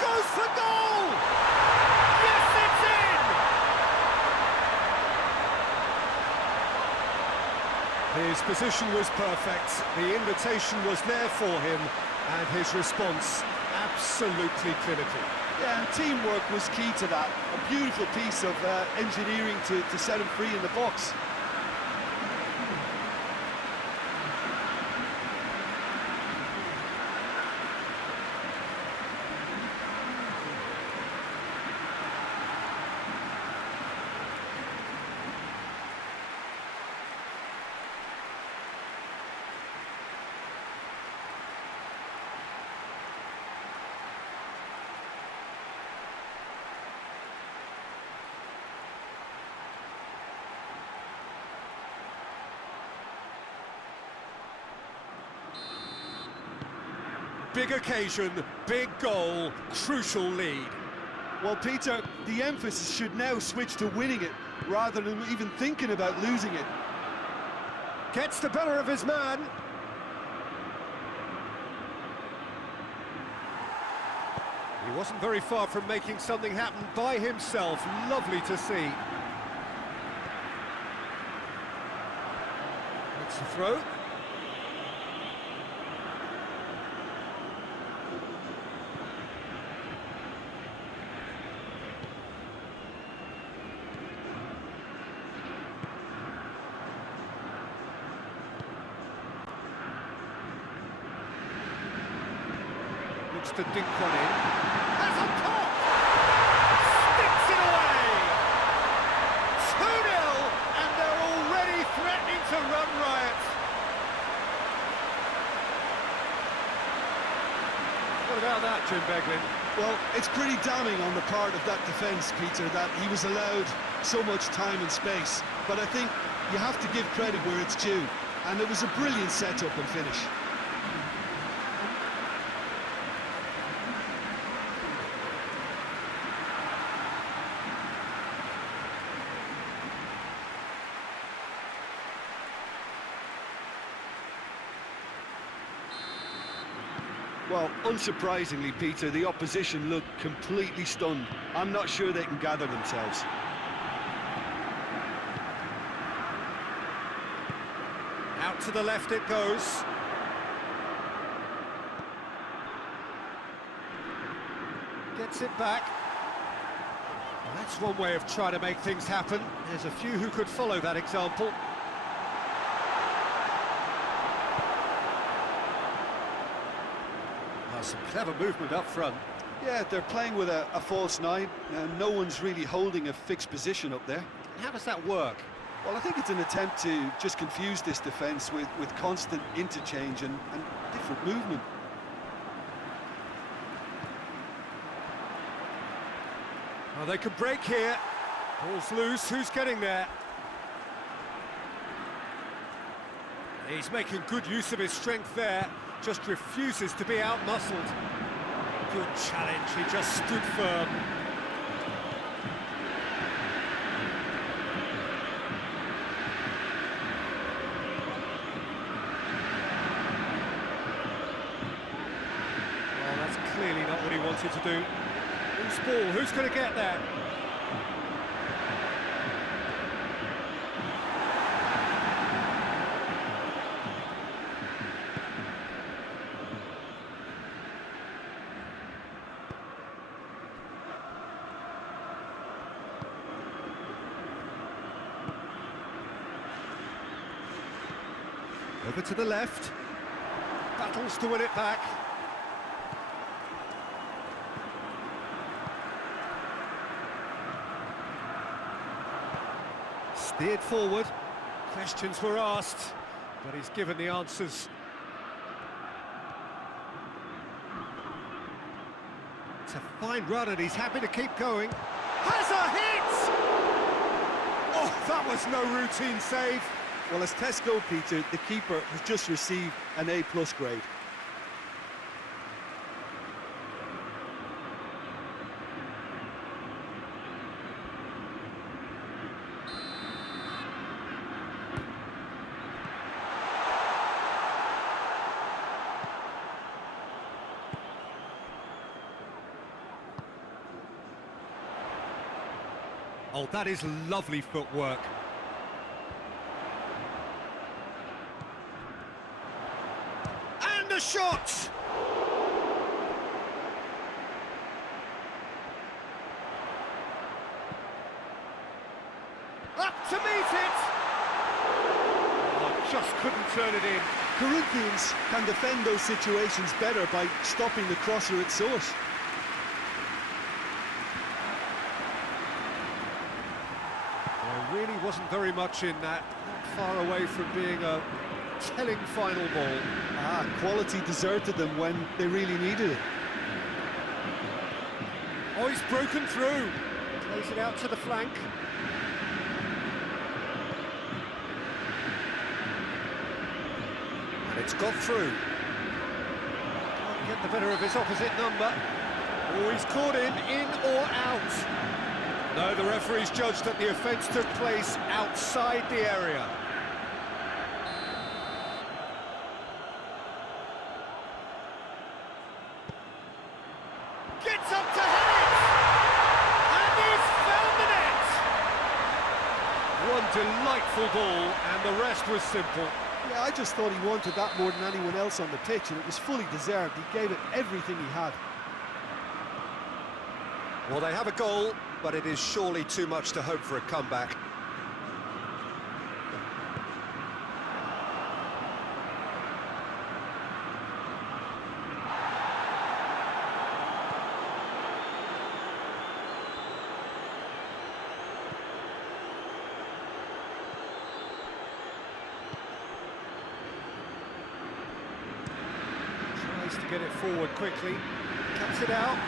Goes for goal! Yes, it's in! His position was perfect, the invitation was there for him, and his response absolutely clinical. Yeah, and teamwork was key to that. A beautiful piece of engineering to set him free in the box. Big occasion, big goal, crucial lead. Well, Peter, the emphasis should now switch to winning it, rather than even thinking about losing it. Gets the better of his man. He wasn't very far from making something happen by himself. Lovely to see. That's the throw. Looks to dink one in. Has a pop! Sticks it away! 2-0, and they're already threatening to run riot. What about that, Jim Beglin? Well, it's pretty damning on the part of that defence, Peter, that he was allowed so much time and space. But I think you have to give credit where it's due, and it was a brilliant setup and finish. Well, unsurprisingly, Peter, the opposition looked completely stunned. I'm not sure they can gather themselves. to the left it goes. Gets it back. Well, that's one way of trying to make things happen. There's a few who could follow that example. Some clever movement up front. Yeah, they're playing with a false nine, and no one's really holding a fixed position up there. How does that work? Well, I think it's an attempt to just confuse this defence with constant interchange and different movement. Oh, they could break here. Ball's loose, who's getting there? He's making good use of his strength there. Just refuses to be out-muscled. Good challenge, he just stood firm. Well, that's clearly not what he wanted to do. Loose ball, who's going to get that? Over to the left. Battles to win it back. Steered forward. Questions were asked, but he's given the answers. It's a fine run and he's happy to keep going. Has a hit! Oh, that was no routine save. Well, as tests go, Peter, the keeper has just received an A+ grade. Oh, that is lovely footwork. And a shot! Up to meet it! Oh, just couldn't turn it in. Corinthians can defend those situations better by stopping the crosser at source. There really wasn't very much in that, not far away from being a telling final ball. Quality deserted them when they really needed it. Oh, he's broken through. Plays it out to the flank. And it's got through. Can't get the better of his opposite number. Oh, he's caught him in or out. No, the referee's judged that the offence took place outside the area. Gets up to hit it! And he's found the net! One delightful ball, and the rest was simple. Yeah, I just thought he wanted that more than anyone else on the pitch, and it was fully deserved. He gave it everything he had. Well, they have a goal, but it is surely too much to hope for a comeback. Tries to get it forward quickly, cuts it out.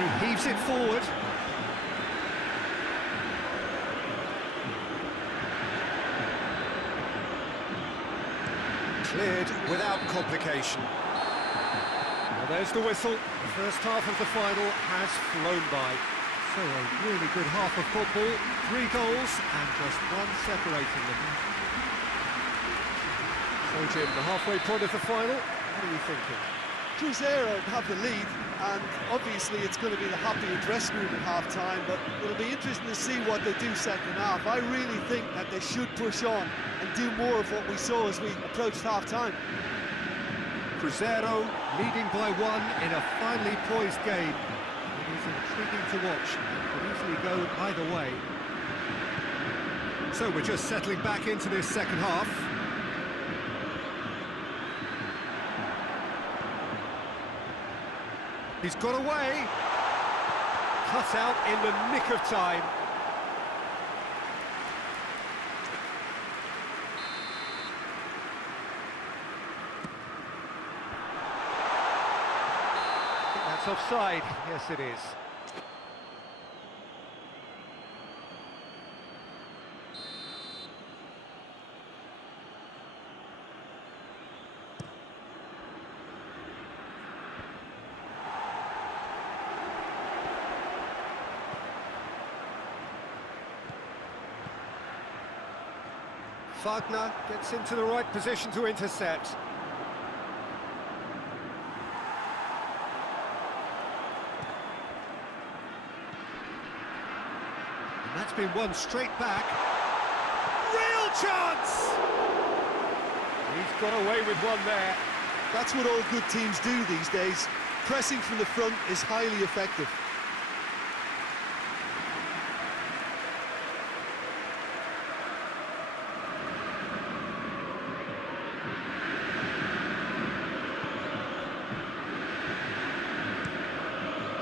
He heaves it forward. Cleared without complication. Well, there's the whistle. The first half of the final has flown by. So a really good half of football, 3 goals and just one separating them. So Jim, the halfway point of the final, what are you thinking? Cruzeiro have the lead, and obviously it's going to be the happy and dressing room at half-time, but it'll be interesting to see what they do second half. I really think that they should push on and do more of what we saw as we approached half-time. Cruzeiro leading by 1 in a finely poised game. It is intriguing to watch. It could easily go either way. So we're just settling back into this second half. He's got away. Cut out in the nick of time. I think that's offside. Yes, it is. Wagner gets into the right position to intercept. And that's been won straight back. Real chance! He's got away with one there. That's what all good teams do these days. Pressing from the front is highly effective.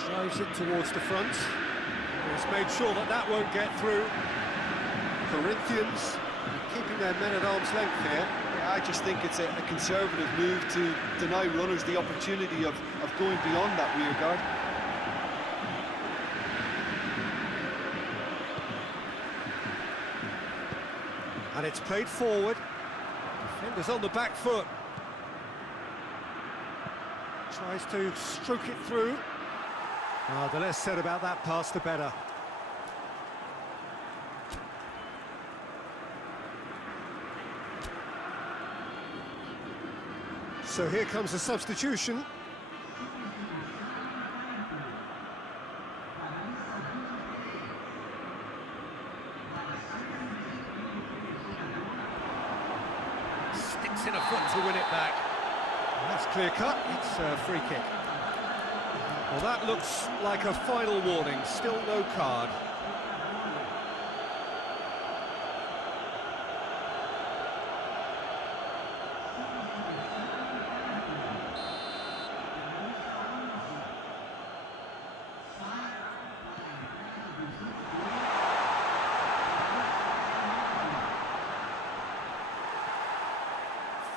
Drives it towards the front. He's made sure that that won't get through. Corinthians keeping their men at arm's length here. Yeah, I just think it's a conservative move to deny runners the opportunity of going beyond that rear guard. And it's played forward. Defenders on the back foot. Tries to stroke it through. The less said about that pass, the better. So here comes a substitution. Sticks in a foot to win it back. That's clear cut, it's a free kick. Well, that looks like a final warning, still no card.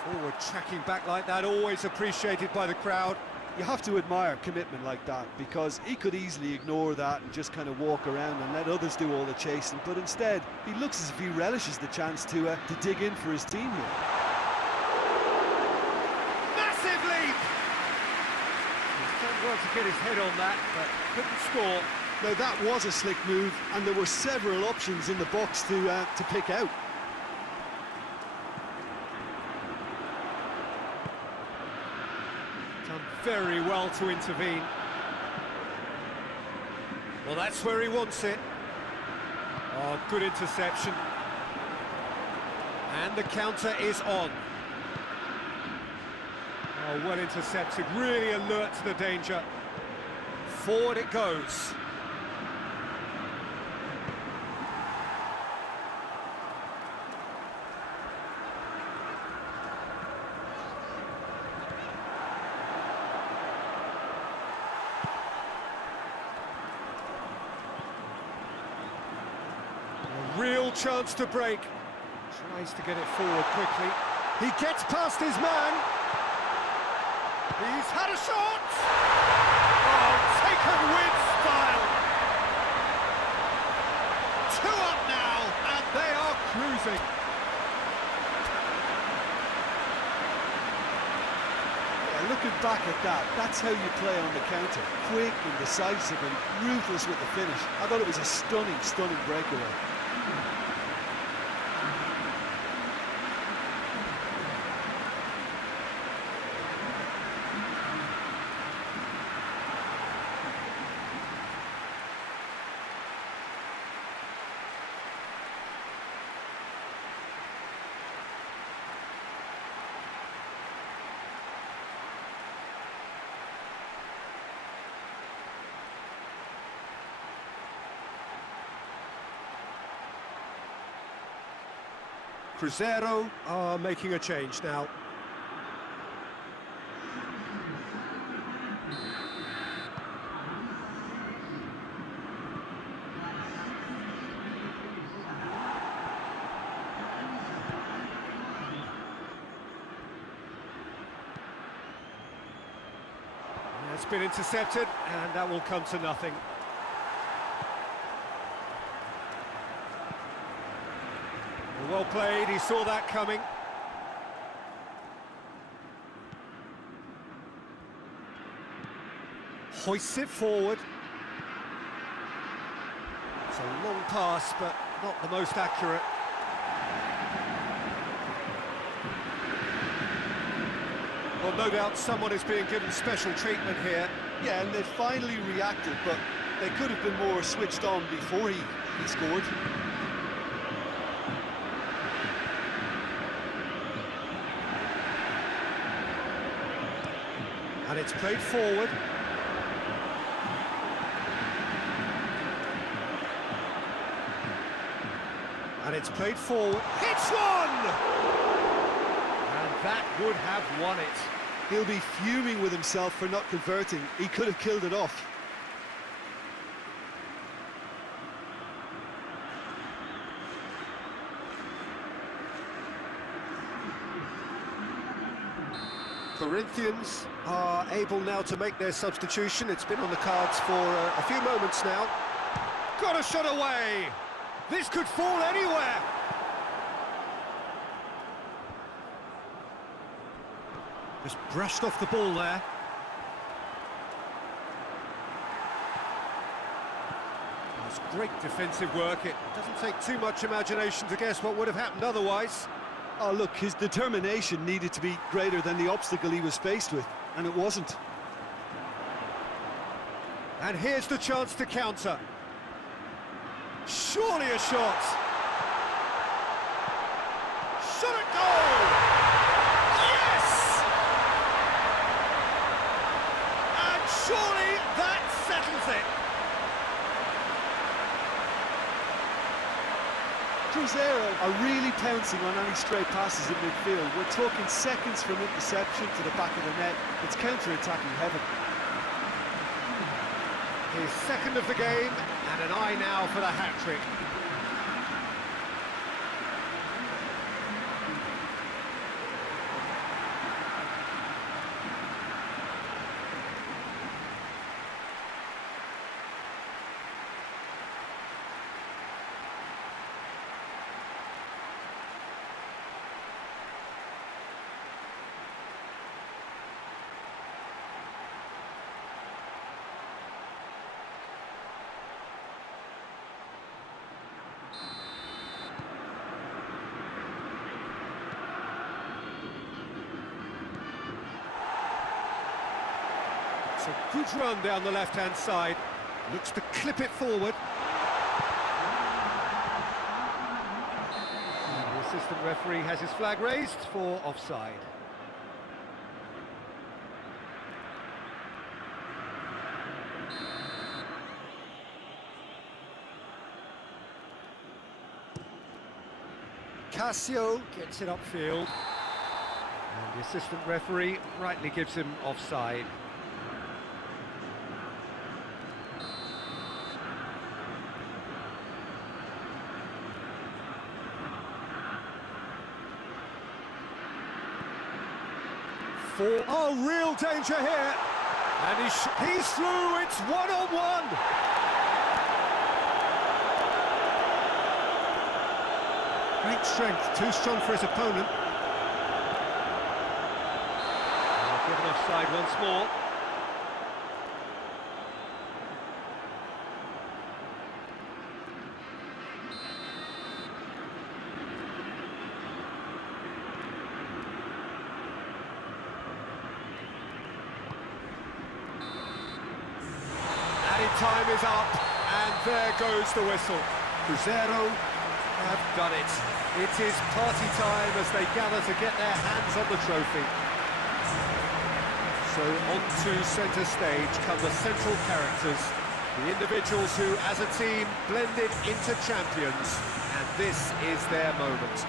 Forward tracking back like that, always appreciated by the crowd. You have to admire commitment like that, because he could easily ignore that and just kind of walk around and let others do all the chasing, but instead he looks as if he relishes the chance to dig in for his team here. Massive leap! He's done well to get his head on that, but couldn't score. Now that was a slick move, and there were several options in the box to pick out. Very well to intervene. Well, that's where he wants it. Oh, good interception. And the counter is on. Oh, well intercepted, really alert to the danger. Forward it goes. Real chance to break. Tries to get it forward quickly. He gets past his man. He's had a shot. Oh, taken with style. 2 up now, and they are cruising. Yeah, looking back at that, that's how you play on the counter. Quick and decisive and ruthless with the finish. I thought it was a stunning, stunning breakaway. Cruzeiro are making a change now. It's been intercepted, and that will come to nothing. Well played, he saw that coming. Hoists it forward. It's a long pass, but not the most accurate. Well, no doubt someone is being given special treatment here. Yeah, and they finally reacted, but they could have been more switched on before he scored. And it's played forward. And it's played forward. Hits one! And that would have won it. He'll be fuming with himself for not converting. He could have killed it off. Corinthians are able now to make their substitution. It's been on the cards for a few moments now. Got a shot away! This could fall anywhere! Just brushed off the ball there. It's great defensive work. It doesn't take too much imagination to guess what would have happened otherwise. Oh, look, his determination needed to be greater than the obstacle he was faced with, and it wasn't. And here's the chance to counter. Surely a shot. Shot at goal! Yes! And surely that settles it. Cruzeiro are really pouncing on any stray passes in midfield. We're talking seconds from interception to the back of the net. It's counter-attacking heaven. His second of the game, and an eye now for the hat-trick. It's a good run down the left-hand side. Looks to clip it forward. And the assistant referee has his flag raised for offside. Cassio gets it upfield. And the assistant referee rightly gives him offside. Oh, real danger here. And he's through, it's one-on-one. Great strength, too strong for his opponent. Given offside once more. Time is up, and there goes the whistle. Cruzeiro have done it. It is party time as they gather to get their hands on the trophy. So onto centre stage come the central characters, the individuals who, as a team, blended into champions, and this is their moment.